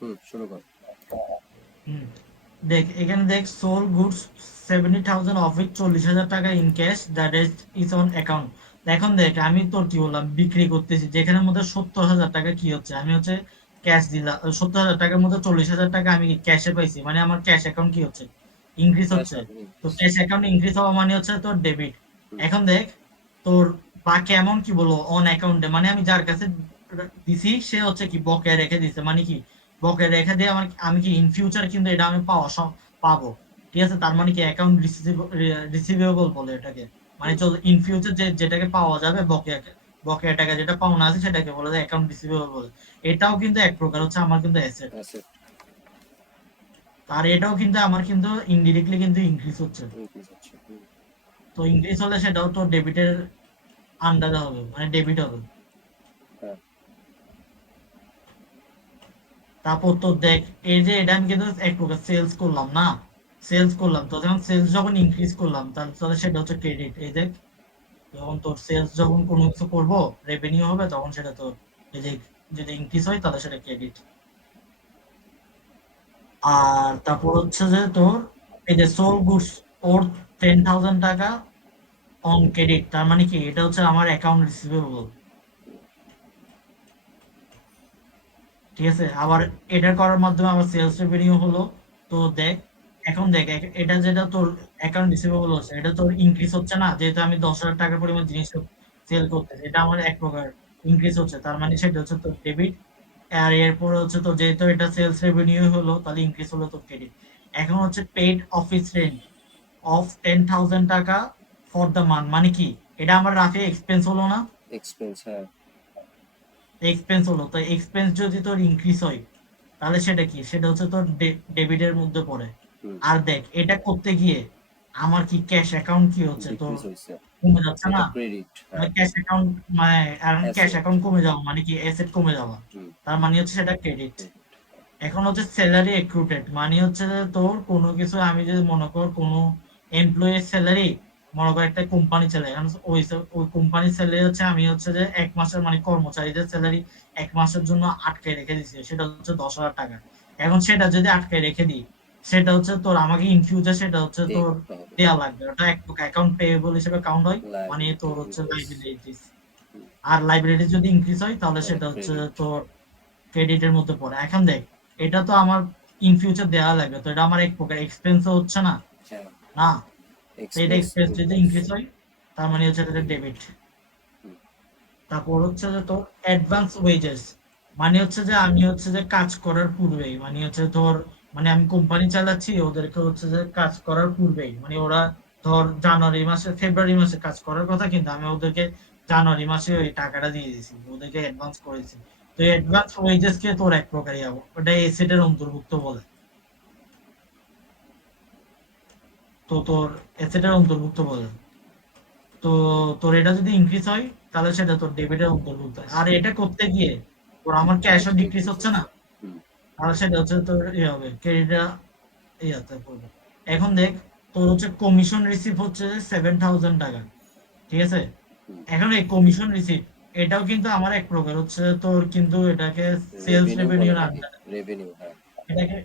শুরু কর। হুম। দেখ এখানে দেখ সোল গুডস 70,000 অফ ইট 40,000 টাকা in cash the rest is on account. এখন দেখ আমি তোর কি বললাম বিক্রি করতেছি যেখানে মধ্যে 70,000 টাকা কি হচ্ছে আমি হচ্ছে ক্যাশ দিলাম 70,000 টাকার মধ্যে 40,000 টাকা আমি ক্যাশে পাইছি মানে আমার ক্যাশ অ্যাকাউন্ট কি হচ্ছে ইনক্রিজ ক্যাশ হচ্ছে। হবে তো ক্যাশ অ্যাকাউন্ট ইনক্রিজ হওয়া মানে হচ্ছে তোর ডেবিট। হুম এখন দেখ তোর বাকি অ্যামাউন্ট কি বলবো অন অ্যাকাউন্টে মানে আমি যার কাছে দিছি সে হচ্ছে কি বকেয়া রেখে দিছে মানে কি বকেয়া রেখে দিয়ে আমার আমি কি ইন ফিউচার কিন্তু এটা আমি পাবো। ঠিক আছে তার মানে কি অ্যাকাউন্ট রিসিভেবল বলে এটাকে মানে হুম চল ইন ফিউচার যেটাকে পাওয়া যাবে বকেয়া টাকা যেটা পাওনা আছে সেটাকে বলে যায় অ্যাকাউন্ট রিসিভেবল বলে। এটাও কিন্তু এক প্রকার হচ্ছে আমার কিন্তু অ্যাসেট। অ্যাসেট আর এটাও কিন্তু আমার কিন্তু ইনডিরেক্টলি কিন্তু ইনক্রিজ হচ্ছে। ইনক্রিজ হচ্ছে তো ইনক্রিজ হলে সেটাও তো ডেবিটের আন্ডারে হবে মানে ডেবিট হবে। হ্যাঁ তারপর তো দেখ এই যে এটা আমি কিন্তু এক প্রকার সেলস করলাম না সেলস করলাম তো যখন সেলস যখন ইনক্রিজ করলাম তাহলে সেটা হচ্ছে ক্রেডিট। এই দেখ যখন তোর সেলস যখন কোনো কিছু করবো রেভিনিউ হবে তখন সেটা তোর এই যে যদি ইনক্রিজ হয় তাহলে সেটা ক্রেডিট। আর তারপর হচ্ছে যে তোর এই যে সোল গুডস ওর 10,000 টাকা অন ক্রেডিট তার মানে কি এটা হচ্ছে আমার অ্যাকাউন্ট রিসিভেবল। ঠিক আছে আবার এটা করার মাধ্যমে আমার সেলস রেভিনিউ হলো। তো দেখ এখন দেখ এটা যেটা তোর অ্যাকাউন্ট রিসিভেবল হচ্ছে এটা তোর ইনক্রিজ হচ্ছে না যেহেতু আমি 10,000 টাকা পরিমাণ জিনিস সেল করতেছি এটা আমার এক প্রকার ইনক্রিজ হচ্ছে তার মানে সেটা হচ্ছে তোর ডেবিট। আর এরপরে হচ্ছে তো যেহেতু এটা সেলস রেভিনিউ হলো তাহলে ইনক্রিজ হলো তোর ক্রেডিট। এখন হচ্ছে পেইড অফিস রেন্ট অফ 10,000 টাকা ফর দ্য মান্থ মানে কি এটা আমার রাফে এক্সপেন্স হলো না। এক্সপেন্স হ্যাঁ এক্সপেন্স হলো তো এক্সপেন্স যদি তোর ইনক্রিজ হয় তাহলে সেটা কি সেটা হচ্ছে তোর ডেবিটের মধ্যে পড়ে। হুম আর দেখ এটা করতে গিয়ে আমার কি ক্যাশ অ্যাকাউন্ট কি হচ্ছে তোর ডিক্রিজ হয়েছে কমে যাচ্ছে না। এটা ক্রেডিট মানে হ্যাঁ ক্যাশ অ্যাকাউন্ট মানে ক্যাশ অ্যাসেট অ্যাকাউন্ট কমে যাওয়া মানে কি অ্যাসেট কমে যাওয়া। হুম তার মানে হচ্ছে সেটা ক্রেডিট। ক্রেডিট এখন হচ্ছে স্যালারি এক্রুটেড মানে হচ্ছে যে তোর কোনো কিছু আমি যদি মনে কর কোনো এমপ্লয়ের স্যালারি মনে কর একটা কোম্পানি চালাই এখন ওই কোম্পানির স্যালারি হচ্ছে আমি হচ্ছে যে এক মাসের মানে কর্মচারীদের স্যালারি এক মাসের জন্য আটকে রেখে দিছি সেটা হচ্ছে 10,000 টাকা। এখন সেটা যদি আটকে রেখে দিই সেটা হচ্ছে তোর আমাকে ইন ফিউচার সেটা হচ্ছে পে তোর করতে হবে দেয়া লাগবে ওটা এক অ্যাকাউন্ট পেয়েবল হিসেবে কাউন্ট হয়। মানে লায়াবিলিটি তোর হচ্ছে ইনভয়েস লাইবিলিটিস। আর লাইবিলিটি যদি ইনক্রিজ হয় তাহলে তাহলে সেটা হচ্ছে ক্রেডিট তোর ক্রেডিটের মধ্যে পড়ে। এখন দেখ এটা তো আমার ইন ফিউচার দেওয়া লাগবে তো এটা আমার এক প্রকার এক্সপেন্স হচ্ছে না। হ্যাঁ না তো এটা এক্সপেন্স এক্সপেন্স যদি ইনভয়েস ইনক্রিজ হয় তার মানে হচ্ছে এটা ডেবিট। হুম তারপর হচ্ছে যে তোর অ্যাডভান্স ওয়েজেস মানে হচ্ছে যে আমি হচ্ছে যে কাজ করার পূর্বেই মানে হচ্ছে ধর মানে আমি কোম্পানি চালাচ্ছি ওদেরকে হচ্ছে যে কাজ করার পূর্বেই মানে ওরা ধর জানুয়ারি মাসে ফেব্রুয়ারি মাসে কাজ করার কথা কিন্তু আমি ওদেরকে জানুয়ারি মাসে ওই টাকাটা দিয়ে দিয়েছি ওদেরকে অ্যাডভান্স করেছি। তো অ্যাডভান্স ওয়েজেস কে তোর এক প্রকারই ওটা এসেটের অন্তর্ভুক্ত বলে। তো তোর এসেটের অন্তর্ভুক্ত বলে। তো তোর এটা যদি ইনক্রিজ হয় তাহলে সেটা তোর ডেবিটের অন্তর্ভুক্ত হয়। আর এটা করতে গিয়ে তোর আমার ক্যাশও ক্রেডিট ডিক্রিজ ইনক্রিজ হচ্ছে না। হচ্ছে হুম তাহলে সেটা হচ্ছে তোর হবে ক্রেডিটটা ইয়াতে পড়বে। এখন দেখ তোর হচ্ছে কমিশন রিসিভ হচ্ছে 7,000 টাকা। ঠিক আছে হুম এখন এই কমিশন রিসিভ এটাও কিন্তু আমার এক প্রকার হচ্ছে তোর কিন্তু এটাকে সেলস রেভিনিউ বলে রেভিনিউর নাকি আন্ডারে রেভিনিউ হ্যাঁ এটাকে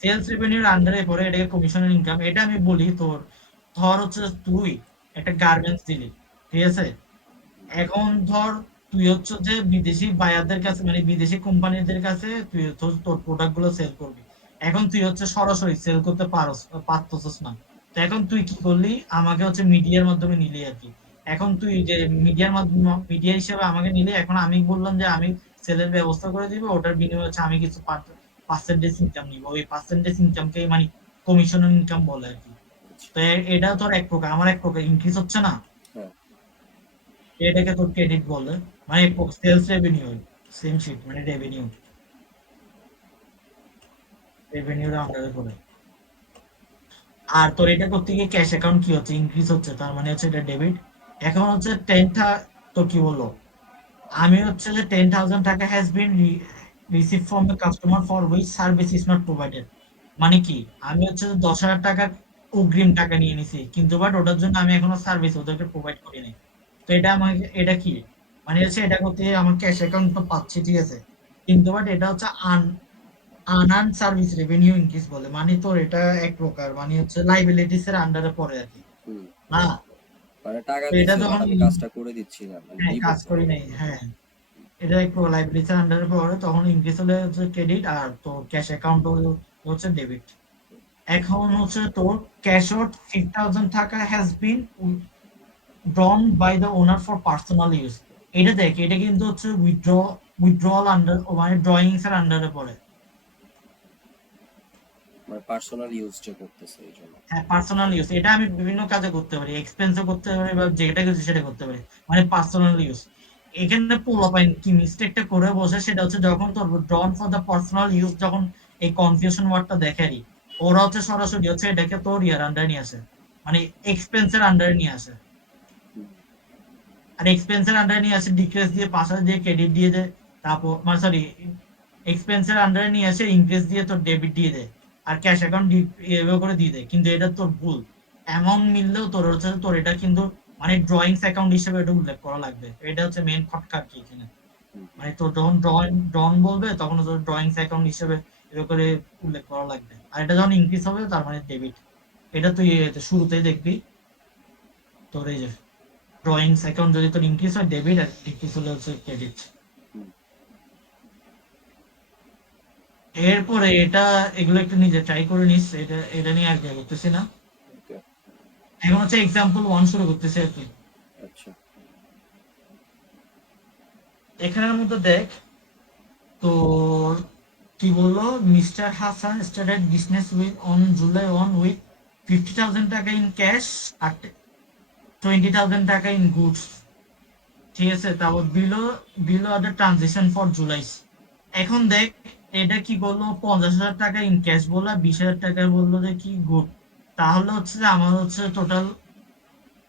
সেলস রেভিনিউর আন্ডারে পড়ে এটাকে কমিশনের ইনকাম। এটা আমি বলি তোর ধর হচ্ছে তুই একটা গার্মেন্টস দিলি। ঠিক আছে এখন ধর তুই হচ্ছে যে বিদেশি বায়ারদের কাছে মানে বিদেশি কোম্পানিদের কাছে তুই তোর তোর প্রোডাক্ট গুলো সেল করবি। এখন তুই হচ্ছে সরাসরি সেল করতে পারতছিস না। তো এখন তুই কি করলি আমাকে হচ্ছে মিডিয়ার মাধ্যমে নিলি আর কি। এখন তুই যে মিডিয়ার মাধ্যমে মিডিয়া হিসেবে আমাকে নিলি এখন আমি বললাম যে আমি সেলের ব্যবস্থা করে দিব ওটার বিনিময়ে হচ্ছে আমি কিছু পার্সেন্টেজ ইনকাম নিব ওই পার্সেন্টেজ ইনকামকে মানে কমিশনের ইনকাম বলে আর কি। আচ্ছা তো এটা তোর এক প্রকার আমার এক প্রকার ইনক্রিজ হচ্ছে না। হ্যাঁ এটাকে তোর ক্রেডিট বলে মানে সেলস রেভিনিউ সেম শিট মানে রেভিনিউ রেভিনিউর আন্ডারে পড়ে। আর তোর এটা করতে গিয়ে ক্যাশ অ্যাকাউন্ট কি হচ্ছে ইনক্রিজ হচ্ছে তার মানে হচ্ছে এটা ডেবিট। এখন হচ্ছে টেনটা তো কি বললো আমি হচ্ছে যে 10,000 টাকা has been receive from the customer for which service is not provided মানে কি আমি হচ্ছে যে 10,000 টাকা অগ্রিম টাকা নিয়ে নিছি কিন্তু বাট ওটার জন্য আমি এখনো সার্ভিস ওদেরকে প্রোভাইড করি নাই। তো এটা আমাকে এটা কি মানে হচ্ছে এটা করতে গিয়ে আমার ক্যাশ অ্যাকাউন্ট তো পাচ্ছি ঠিক আছে কিন্তু বাট এটা হচ্ছে আনআর্নড সার্ভিস রেভিনিউ ইনক্রিজ বলে, মানে তোর এটা এক প্রকার মানে হচ্ছে লাইবিলিটিস এর আন্ডারে পড়ে আর কি। হুম। না, মানে টাকা তো এটা দিছে বাট যখন আমি কাজটা করে দিচ্ছি না, মানে হ্যাঁ দিব কাজ করি পরে। নাই, হ্যাঁ এটা এক প্রকার লাইবিলিটিস এর আন্ডারে পড়ে, তখন ইনক্রিজ হলে হচ্ছে ক্রেডিট, আর তো ক্যাশ অ্যাকাউন্ট হচ্ছে ডেবিট। এখন হচ্ছে তোর ক্যাশ আউট 5000 টাকা has been drawn by the owner for personal use। এটা দেখ, এটা কিন্তু হচ্ছে উইথড্রয়াল আন্ডার, মানে ড্রয়িংস এর আন্ডারে পড়ে। মানে পার্সোনাল ইউজটা করতেছে এই জন্য। হ্যাঁ পার্সোনাল ইউজ, এটা আমি বিভিন্ন কাজে করতে পারি, এক্সপেন্সও করতে পারি বা যেটা কিছু সেটা করতে পারি, মানে পার্সোনাল ইউজ। এখানে পোলাপাইন কি মিস্টেকটা করে বসে সেটা হচ্ছে যখন তোর ড্রন ফর দ্য পার্সোনাল ইউজ, যখন এই কনফিউশন ওয়ার্ডটা দেখারি, ওরা হচ্ছে সরাসরি হচ্ছে এটাকে তোর ইয়ার আন্ডারে নিয়ে আসে, মানে এক্সপেন্সের আন্ডারে নিয়ে আসে। হুম। আর এক্সপেন্সের আন্ডারে নিয়ে আসে ডিক্রিজ দিয়ে 5000 দিয়ে ক্রেডিট দিয়ে দেয়, তারপর মানে সরি এক্সপেন্সের আন্ডারে নিয়ে আসে ইনক্রিজ দিয়ে তোর ডেবিট দিয়ে দেয়, আর ক্যাশ অ্যাকাউন্ট এভাবে করে দিয়ে দেয়, কিন্তু এটা তোর ভুল। অ্যামাউন্ট মিললেও তোর হচ্ছে তোর এটা কিন্তু মানে ড্রয়িংস অ্যাকাউন্ট হিসেবে এটা উল্লেখ করা লাগবে, এটা হচ্ছে মেন খটকা আর কি এখানে। হুম। মানে তোর যখন ড্রন বলবে তখন তোর ড্রয়িংস অ্যাকাউন্ট হিসেবে এভাবে করে উল্লেখ করা লাগবে, আর এটা যখন ইনক্রিজ হবে তার মানে ডেবিট। এটা তুই শুরুতেই দেখবি, তোর এই যে ড্রয়িংস অ্যাকাউন্ট যদি তোর ইনক্রিজ হয় ডেবিট, আর ডিক্রিজ হলে হচ্ছে ক্রেডিট। হুম। এরপরে এটা এগুলো একটু নিজে ট্রাই করে নিস, এটা এটা নিয়ে আর কি করতেছি না। ওকে। এখন হচ্ছে এক্সাম্পল ওয়ান শুরু করতেছি আর কি। আচ্ছা। এখানের মধ্যে দেখ, তোর কি বললো, mister Hasan started business with on July 1 with 50,000 টাকা ইন ক্যাশ আর 20,000 টাকা ইন গুডস। ঠিক আছে, তারপর below below are the transition for July. এখন দেখ, এটা কি বললো, 50,000 টাকা ইন ক্যাশ বললো, 20,000 টাকা বললো যে কি গুড। তাহলে হচ্ছে যে আমার হচ্ছে টোটাল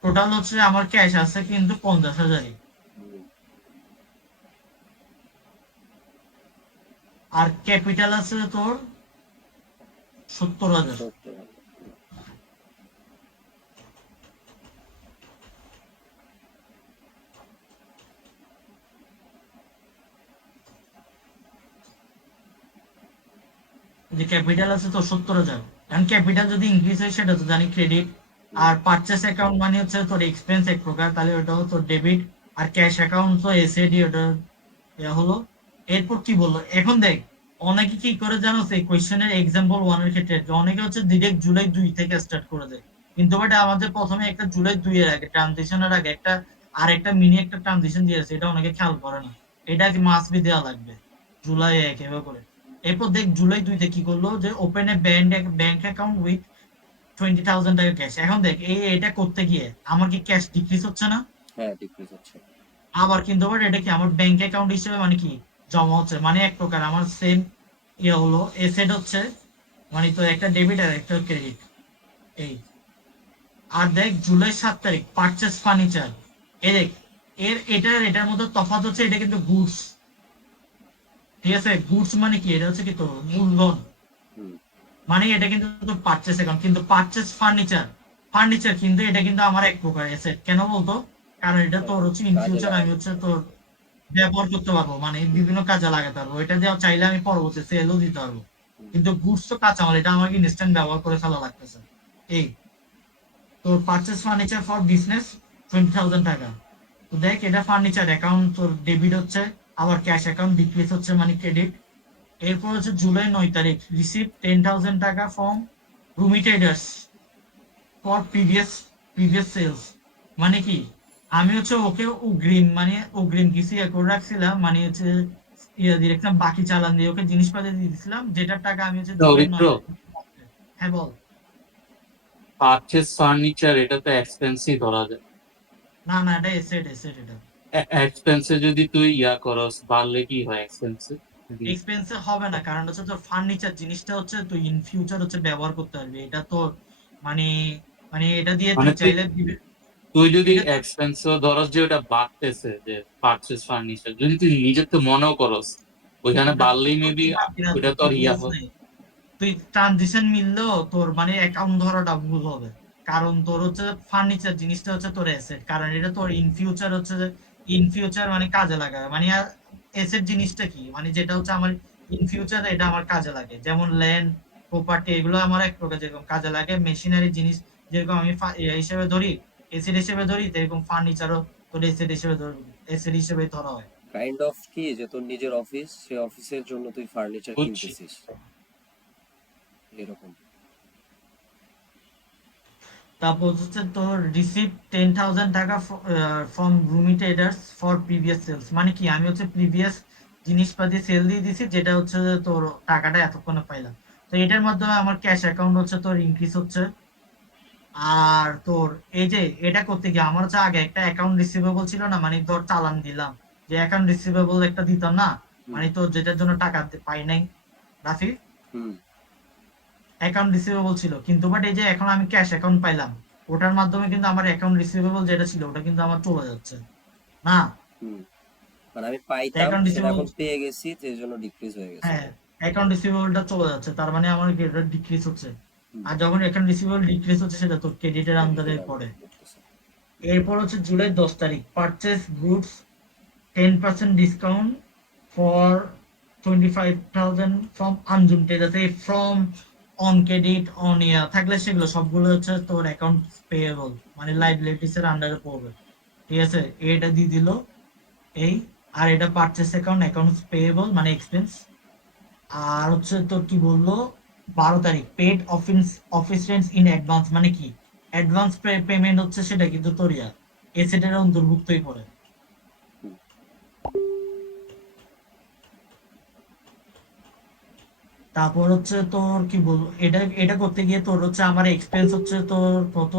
টোটাল হচ্ছে আমার ক্যাশ আছে কিন্তু 50,000-ই, হুম। আর ক্যাপিটাল আছে তোর 70,000। 70। যে ক্যাপিটাল আছে তো 70,000, কারণ ক্যাপিটাল যদি ইনক্রিজ হয় সেটা তো জানি ক্রেডিট। হুম। আর পারচেস অ্যাকাউন্ট মানে হচ্ছে তোর এক্সপেন্স এক প্রকার, তাহলে ওটাও তোর ডেবিট। আর ক্যাশ অ্যাকাউন্ট তো এসএডি, ওটা ইয়া হলো। এরপর কি বললো, এখন দেখ, অনেকে কি করে জানো, এই কোয়েশ্চেনের এক্সাম্পল ওয়ানের ক্ষেত্রে অনেকে হচ্ছে ডিরেক্ট জুলাই 2 থেকে স্টার্ট করে দেয়, কিন্তু বাট আমাদের প্রথমে একটা জুলাই 2 এর আগে ট্রানজিশনের আগে একটা আর একটা মিনি একটা ট্রানজিশন দিয়েছে, এটা অনেকে খেয়াল করে না। এটা কি মাস্ট বি দেওয়া লাগবে জুলাই 1 এভাবে করে। এরপর দেখ জুলাই 2 তে কি করলো, যে open A bank account with 20,000 টাকা ক্যাশ। এখন দেখ এটা করতে গিয়ে আমার কি ক্যাশ ডিক্রিজ হচ্ছে না? হ্যাঁ, ডিক্রিজ হচ্ছে। আবার কিন্তু আবার এটা কি আমার ব্যাংক অ্যাকাউন্ট হিসেবে মানে কি জমা হচ্ছে, মানে এক প্রকার আমার সেম ইয়ে হলো এসেট হচ্ছে, মানে তো একটা ডেবিট আর একটা ক্রেডিট। এই আর দেখ জুলাই 7 তারিখ পারচেস ফার্নিচার, এ দেখ এটার মধ্যে তফাৎ হচ্ছে, এটা কিন্তু গুডস। ঠিক আছে, গুডস মানে কি, এটা হচ্ছে কি তোর মূলধন, হুম। মানে এটা কিন্তু তোর পারচেস অ্যাকাউন্ট, কিন্তু পারচেস ফার্নিচার, কিন্তু এটা কিন্তু আমার এক প্রকার অ্যাসেট। কেন বলতো, কারণ এটা তোর এখন হচ্ছে ইন কাজে ফিউচার আমি লাগাবো। হচ্ছে তোর ব্যবহার করতে পারবো, মানে হুম। বিভিন্ন কাজে লাগাতে পারবো, এটা দিয়ে চাইলে আমি পরবর্তী সেলও দিতে পারবো। হুম। কিন্তু গুডস তো কাঁচামাল, এটা আমাকে ইনস্ট্যান্ট ব্যবহার করে ফেলা লাগতেছে। এই তোর পারচেস ফার্নিচার ফর বিজনেস 20,000 টাকা, তো দেখ এটা ফার্নিচার অ্যাকাউন্ট তোর ডেবিট হচ্ছে, আবার ক্যাশ অ্যাকাউন্ট ডিক্রিজ হচ্ছে মানে ক্রেডিট। এরপর হচ্ছে জুলাই 9 তারিখ রিসিভ 10,000 টাকা from Rumi traders for previous sales. মানে কি, আমি হচ্ছে ওকে অগ্রিম, মানে অগ্রিম কিছু ইয়ে করে রাখছিলাম, মানে হচ্ছে ইয়ে দিয়ে রাখছিলাম, বাকি চালান দিয়ে ওকে জিনিসপাতি দিয়ে দিছিলাম, যেটার টাকা আমি হচ্ছে জুলাই দরিদ্র 9 তারিখ। হ্যাঁ বল। পারচেস ফার্নিচার এটা তো এক্সপেন্সই ধরা যায়। না না, এটা এসেট এসেট এটা। এক্সপেন্সে যদি তুই ইয়া করস বাড়লে কি হয় এক্সপেন্সে? এক্সপেন্সিভ হবে না, কারণ হচ্ছে তোর ফার্নিচার জিনিসটা হচ্ছে তুই ইন ফিউচার হচ্ছে ব্যবহার করতে পারবি, এটা তো মানে মানে এটা দিয়ে তুই মানে তুই চাইলে তুই যদি এটা তুই এক্সপেন্সও ধরস যে ওটা বাড়তেছে, যে পারচেস ফার্নিচার যদি তুই নিজে তো মনেও করস ওইখানে এটা বাড়লেই তো মেবি তুই পারবি না, ওইটা তো তুই আর ইয়া বুঝস হয়। নাই। তুই ট্রানজিশন মিললেও তোর মানে অ্যাকাউন্ট ধরাটা ভুল হবে, কারণ তোর হচ্ছে ফার্নিচার জিনিসটা হচ্ছে তোর অ্যাসেট, কারণ এটা তোর ইন ফিউচার হচ্ছে যে ইন ফিউচার মানে কাজে লাগাবে, মানে এসেট জিনিসটা কি, মানে যেটা হচ্ছে আমার ইন ফিউচার এটা আমার কাজে লাগে। যেমন ল্যান্ড, প্রপার্টি এগুলো আমার এক প্রকার যেরকম কাজে লাগে। মেশিনারি জিনিস যেরকম আমি হিসেবে ধরি, এসেট হিসেবে ধরি, এরকম ফার্নিচারও তোর এসেট হিসেবে এসেট হিসেবে ধরা হয়। কাইন্ড অফ কি যে তোর নিজের অফিস, সে অফিসের জন্য তুই ফার্নিচার বুঝছি। কিনতেছিস এরকম। তারপর হচ্ছে তোর রিসিভ 10,000 টাকা from Rumi traders for previous sales. মানে কি আমি হচ্ছে প্রিভিয়াস জিনিসপাতি সেল দিয়ে দিছি, যেটা হচ্ছে যে তোর টাকাটা এতক্ষণে পাইলাম। তো এটার মাধ্যমে আমার ক্যাশ অ্যাকাউন্ট হচ্ছে তোর ইনক্রিজ হচ্ছে। আর তোর এই যে এটা করতে গিয়ে আমার হচ্ছে আগে একটা অ্যাকাউন্ট রিসিভেবল ছিল না, মানে ধর চালান দিলাম, যে অ্যাকাউন্ট রিসিভেবল একটা দিতাম না, হুম মানে তোর যেটার জন্য টাকা পাই নাই রাফি, হুম অ্যাকাউন্ট রিসিভেবল ছিল কিন্তু, বাট এই যে এখন আমি ক্যাশ অ্যাকাউন্ট পাইলাম, ওটার মাধ্যমে কিন্তু আমার অ্যাকাউন্ট রিসিভেবল যেটা ছিল ওটা কিন্তু আমার চলে যাচ্ছে না। হুম মানে আমি পাইতাম, অ্যাকাউন্ট সেটা রিসিভেবল, এখন পেয়ে গেছি, সেই জন্য ডিক্রিজ হয়ে গেছে। হ্যাঁ, অ্যাকাউন্ট রিসিভেবলটা চলে যাচ্ছে, তার মানে আমার এটা ডিক্রিজ হচ্ছে। হুম আর যখন অ্যাকাউন্ট রিসিভেবল ডিক্রিজ হচ্ছে সেটা তোর ক্রেডিটের আন্ডারে ক্রেডিটের পড়ে। আন্ডারে পড়তেছে। এরপর হচ্ছে জুলাই 10 তারিখ, purchase goods 10% discount for 25,000 from Anjum traders. এই ফ্রম, অন ক্রেডিট, অন ইয়ার থাকলে সেগুলো সবগুলো হচ্ছে তোর অ্যাকাউন্ট পেয়েবল, মানে হুম লাইবিলিটিস এর আন্ডারে পড়বে। ঠিক আছে, এটা দিয়ে দিল এই। আর এটা পারচেস অ্যাকাউন্ট, অ্যাকাউন্টস পেয়েবল মানে এক্সপেন্স। আর হচ্ছে তোর কি বললো, 12 তারিখ, paid office office rents in advance. মানে কি অ্যাডভান্স পেমেন্ট হচ্ছে সেটা কিন্তু তোর এসেটের অন্তর্ভুক্তই পড়ে। হুম তারপর হচ্ছে তোর কি বলবো, এটা এটা করতে গিয়ে তোর হচ্ছে আমার এক্সপেন্স হচ্ছে তোর কত,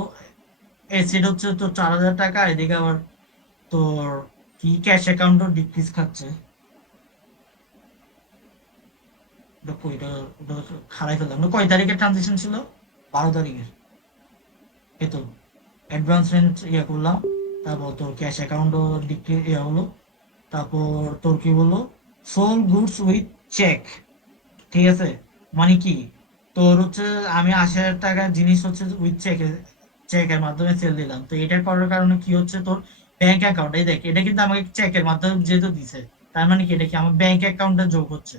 এসেট হচ্ছে তোর 4,000 টাকা, এদিকে আবার তোর কি ক্যাশ অ্যাকাউন্টও ডিক্রিজ খাচ্ছে। ওটা কইটা, ওটা খারাই ফেললাম না। কয় তারিখের ট্রানজেকশন ছিল? 12 তারিখের। এই তো অ্যাডভান্স রেন্ট ইয়ে করলাম, তারপর তোর ক্যাশ অ্যাকাউন্টও ডিক্রিজ ইয়ে হলো। তারপর তোর কি বললো, সোল গুডস উইথ চেক। ঠিক আছে, মানে কি তোর হচ্ছে আমি 80,000 টাকার জিনিস হচ্ছে উইথ চেকের মাধ্যমে সেল দিলাম। তো এটা করার কারণে কি হচ্ছে, তোর ব্যাংক অ্যাকাউন্ট, এই দেখ এটা কিন্তু আমাকে চেকের মাধ্যমে যেহেতু দিছে, তার মানে কি এটা কি আমার ব্যাংক অ্যাকাউন্টে যোগ হচ্ছে।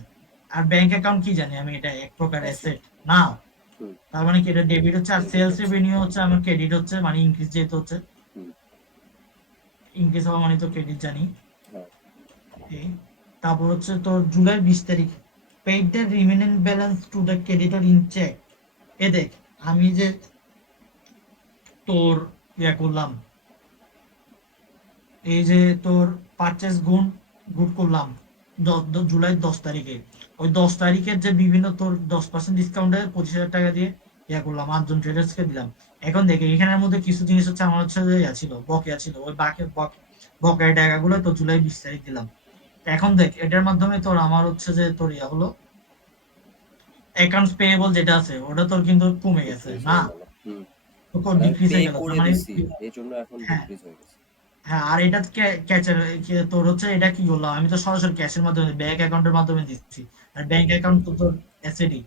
আর ব্যাংক অ্যাকাউন্ট কি জানি আমি, এটা এক প্রকার অ্যাসেট। অ্যাসেট না। হুম তার মানে কি এটা ডেবিট হচ্ছে, আর ডেবিট সেলস হচ্ছে। রেভিনিউ হচ্ছে আমার ক্রেডিট হচ্ছে, মানে ইনক্রিজ যেহেতু হচ্ছে, হুম ইনক্রিজ হওয়া মানে তো ক্রেডিট জানি। হ্যাঁ এই তারপর হচ্ছে তোর জুলাই 20 তারিখ, paid the remaining balance to the creditor in cheque. এ দেখ আমি যে তোর ইয়া করলাম, এই যে তোর পারচেস গুণ গুড করলাম জুলাই 10 তারিখে, ওই 10 তারিখের যে বিভিন্ন তোর 10% ডিসকাউন্টে 25,000 টাকা দিয়ে ইয়া করলাম, 8 জন ট্রেডার্স কে দিলাম। এখন দেখে এখানের মধ্যে কিছু জিনিস হচ্ছে আমার হচ্ছে যে ইয়া ছিল, বকেয়া ছিল, ওই বাকি বকেয়া টাকাগুলো তো জুলাই 20 তারিখ দিলাম। এখন দেখ এটার মাধ্যমে তোর আমার হচ্ছে যে তোর ইয়া হলো, অ্যাকাউন্টস পেয়েবল যেটা আছে ওটা তোর কিন্তু কমে গেছে ডিক্রিজ না, হয়ে গেল। হুম তো মানে আমি ডিক্রিজ পে হয়ে গেল, তার করে মানে দিছি, এই জন্য এখন হ্যাঁ, ডিক্রিজ হয়ে গেছে। হ্যাঁ। আর এটা ক্যাচের তোর হচ্ছে এটা কি বললাম, আমি তো সরাসরি ক্যাশের মাধ্যমে ব্যাংক অ্যাকাউন্টের মাধ্যমে দিচ্ছি, আর ব্যাংক অ্যাকাউন্ট তো তোর এসএডি,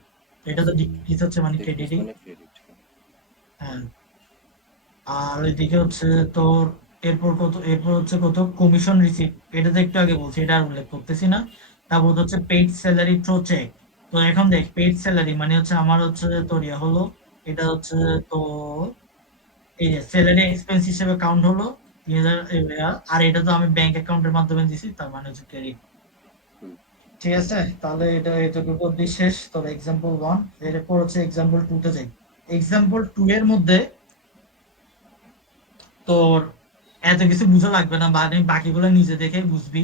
এটা তো অ্যাসেট। ডিক্রিজ হচ্ছে মানে ডিক্রিজ ক্রেডিটই। মানে ক্রেডিট। হ্যাঁ। আর এদিকে হচ্ছে তোর এরপর হচ্ছে কত কমিশন রিসিপ্ট, এটা তো একটু আগে বলছি, এটা আর উল্লেখ করতেছি না। তারপর হচ্ছে পেইড স্যালারি থ্রো চেক। তো এখন দেখ পেইড স্যালারি মানে হচ্ছে আমার হচ্ছে তোর ইয়া হলো, এটা হচ্ছে তো এই যে স্যালারি এক্সপেন্স হিসেবে কাউন্ট হলো 3,000 আর এটা তো আমি ব্যাংক অ্যাকাউন্টের মাধ্যমে দিছি, তার মানে হচ্ছে ক্রেডিট। হুম ঠিক আছে, তাহলে এটা এতটুকু অবধি শেষ তোর এক্সাম্পল 1। এরপর হচ্ছে এক্সাম্পল 2 তে যাই। এক্সাম্পল 2 এর মধ্যে তোর এত কিছু বুঝা লাগবে না, মানে বাকিগুলো নিজে দেখে বুঝবি।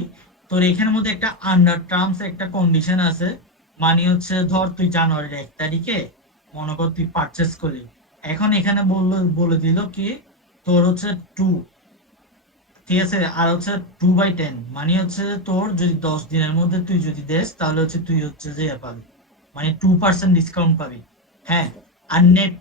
তোর এখানের মধ্যে একটা আন্ডার টার্মস একটা কন্ডিশন আছে, মানে হচ্ছে ধর তুই জানুয়ারির 1 তারিখে মনে কর তুই পারচেস করলি। এখন এখানে বলে দিল কি তোর হচ্ছে টু, ঠিক আছে, আর হচ্ছে 2/10, মানে হচ্ছে তোর যদি 10 দিনের মধ্যে তুই যদি দেস তাহলে হচ্ছে তুই হচ্ছে যে ইয়ে পাবি, মানে 2% ডিসকাউন্ট পাবি। হ্যাঁ। আচ্ছা। আর নেট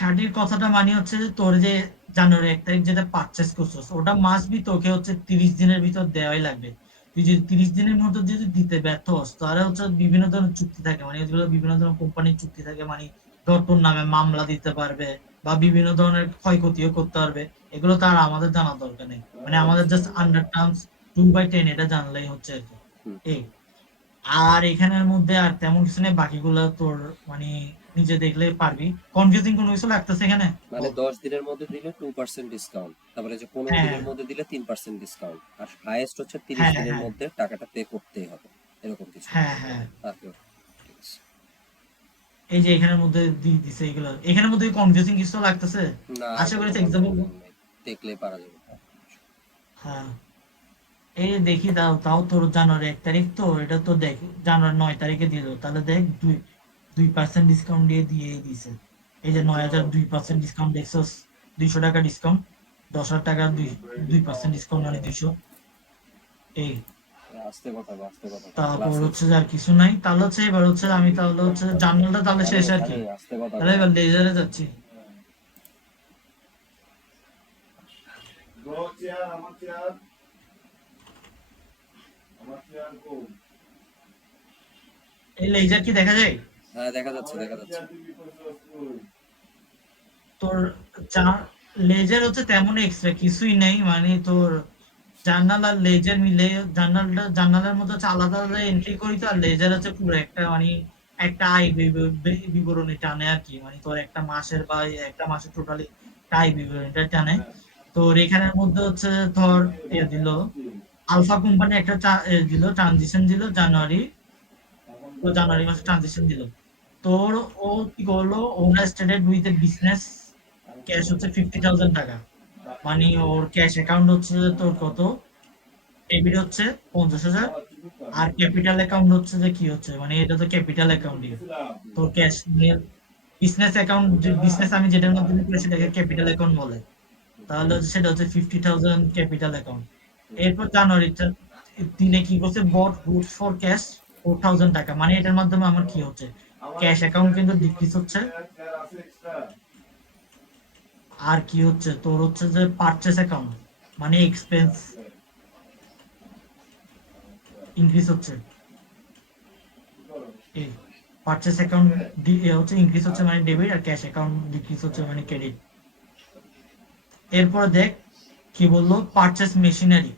30 কথাটা মানে হচ্ছে যে তোর যে জানুয়ারি 1 তারিখ যেটা পারচেস করছিস ওটা মাস্ট বি তোকে হচ্ছে 30 দিনের ভিতর দেওয়াই লাগবে। তুই যদি 30 দিনের মধ্যে যদি দিতে ব্যর্থ হস তাহলে হচ্ছে বিভিন্ন ধরনের চুক্তি থাকে, মানে এগুলো বিভিন্ন ধরনের কোম্পানির চুক্তি থাকে, মানে ধর তোর নামে মামলা দিতে পারবে বা বিভিন্ন ধরনের ক্ষয়ক্ষতিও করতে পারবে। এগুলো তো আর আমাদের জানার দরকার নেই, মানে আমাদের আচ্ছা। জাস্ট আন্ডার টার্মস 2/10 এটা জানলেই হচ্ছে আর কি। হুম এই আর এখানের মধ্যে আর তেমন কিছু নেই, বাকিগুলো তোর মানে নিজে দেখলে পারবি। কনফিউজিং কোনো কিছু লাগতেছে এখানে মানে বল? 10 দিনের মধ্যে দিলে 2% ডিসকাউন্ট, তারপরে যে 15 হ্যাঁ দিনের মধ্যে দিলে 3% ডিসকাউন্ট, আর হাইয়েস্ট হচ্ছে 30 হ্যাঁ দিনের হ্যাঁ মধ্যে টাকাটা পে করতেই হবে, এরকম কিছু। হ্যাঁ হ্যাঁ, ওকে, ঠিক আছে। এই যে এখানের মধ্যে দিয়ে দিছে এগুলো, এখানের মধ্যে কনফিউজিং কিছু লাগতেছে? না, আর আশা কোনো করি এক্সাম্পল। কনফিউশন নেই, দেখলেই পারা যাবে। হ্যাঁ, এই দেখি, তাও তাও তোর জানুয়ারি 1 তারিখ, তো এটা তো দেখ জানুয়ারি 9 তারিখে দিল, তাহলে দেখ 2% ডিসকাউন্ট দিয়ে দিছে। এই যে 9,000 2% ডিসকাউন্ট দেখছস, 200 টাকা ডিসকাউন্ট, 10,000 টাকা 2% ডিসকাউন্ট মানে 200। এই আস্তে কথা বল, আস্তে কথা বল, তারপর ক্লাসে। হচ্ছে যে আর কিছু নাই, তাহলে হচ্ছে এবার হচ্ছে যে আমি তাহলে হচ্ছে জার্নালটা তাহলে জানি শেষ আর জানি, কি। আস্তে কথা তাহলে বল। এবার লেজারে যাচ্ছি। এই লেজার কি দেখা যায়? হ্যাঁ, দেখা যাচ্ছে, দেখা যাচ্ছে। তোর লেজার হচ্ছে তেমন এক্সট্রা কিছুই নেই, মানে তোর জার্নাল আর লেজার মিলে, জার্নালের মধ্যে হচ্ছে আলাদা আলাদা এন্ট্রি করি, তো আর লেজার হচ্ছে পুরো একটা মানে একটা বিবরণী টানে আর কি, মানে তোর একটা মাসের বা একটা মাসের টোটালি আয় বিবরণীটা টানে। তোর এখানের মধ্যে হচ্ছে ধর দিল আলফা কোম্পানি একটা দিল ট্রানজিশন দিল জানুয়ারি, তো জানুয়ারি মাসে ট্রানজিশন দিল। তোর ও কি করলো, owner started with a business, cash হচ্ছে 50,000 টাকা, মানে ওর ক্যাশ অ্যাকাউন্ট হচ্ছে তোর কত, ডেবিট হচ্ছে 50,000, আর ক্যাপিটাল অ্যাকাউন্ট হচ্ছে যে কি হচ্ছে, মানে এটা তো ক্যাপিটাল অ্যাকাউন্টই, তোর ক্যাশ নিয়ে বিজনেস অ্যাকাউন্ট, বিজনেস আমি যেটার মাধ্যমে করি সেটাকে ক্যাপিটাল অ্যাকাউন্ট বলে, তাহলে হচ্ছে সেটা হচ্ছে 50,000 ক্যাপিটাল অ্যাকাউন্ট। এরপর জানুয়ারিতে দিনে কি করছে, বট গুডস ফর ক্যাশ 4,000 টাকা, মানে এটার মাধ্যমে আমার কি হচ্ছে, ক্যাশ অ্যাকাউন্ট কিন্তু ডিক্রিজ হচ্ছে। আর কি হচ্ছে তোর হচ্ছে যে পারচেস অ্যাকাউন্ট, মানে এক্সপেন্স ইনক্রিজ হচ্ছে। এই পারচেস অ্যাকাউন্ট হচ্ছে ইনক্রিজ হচ্ছে মানে ডেবিট, আর ক্যাশ অ্যাকাউন্ট ডিক্রিজ হচ্ছে মানে ক্রেডিট। এরপর দেখ কি বললো, পারচেস মেশিনারি।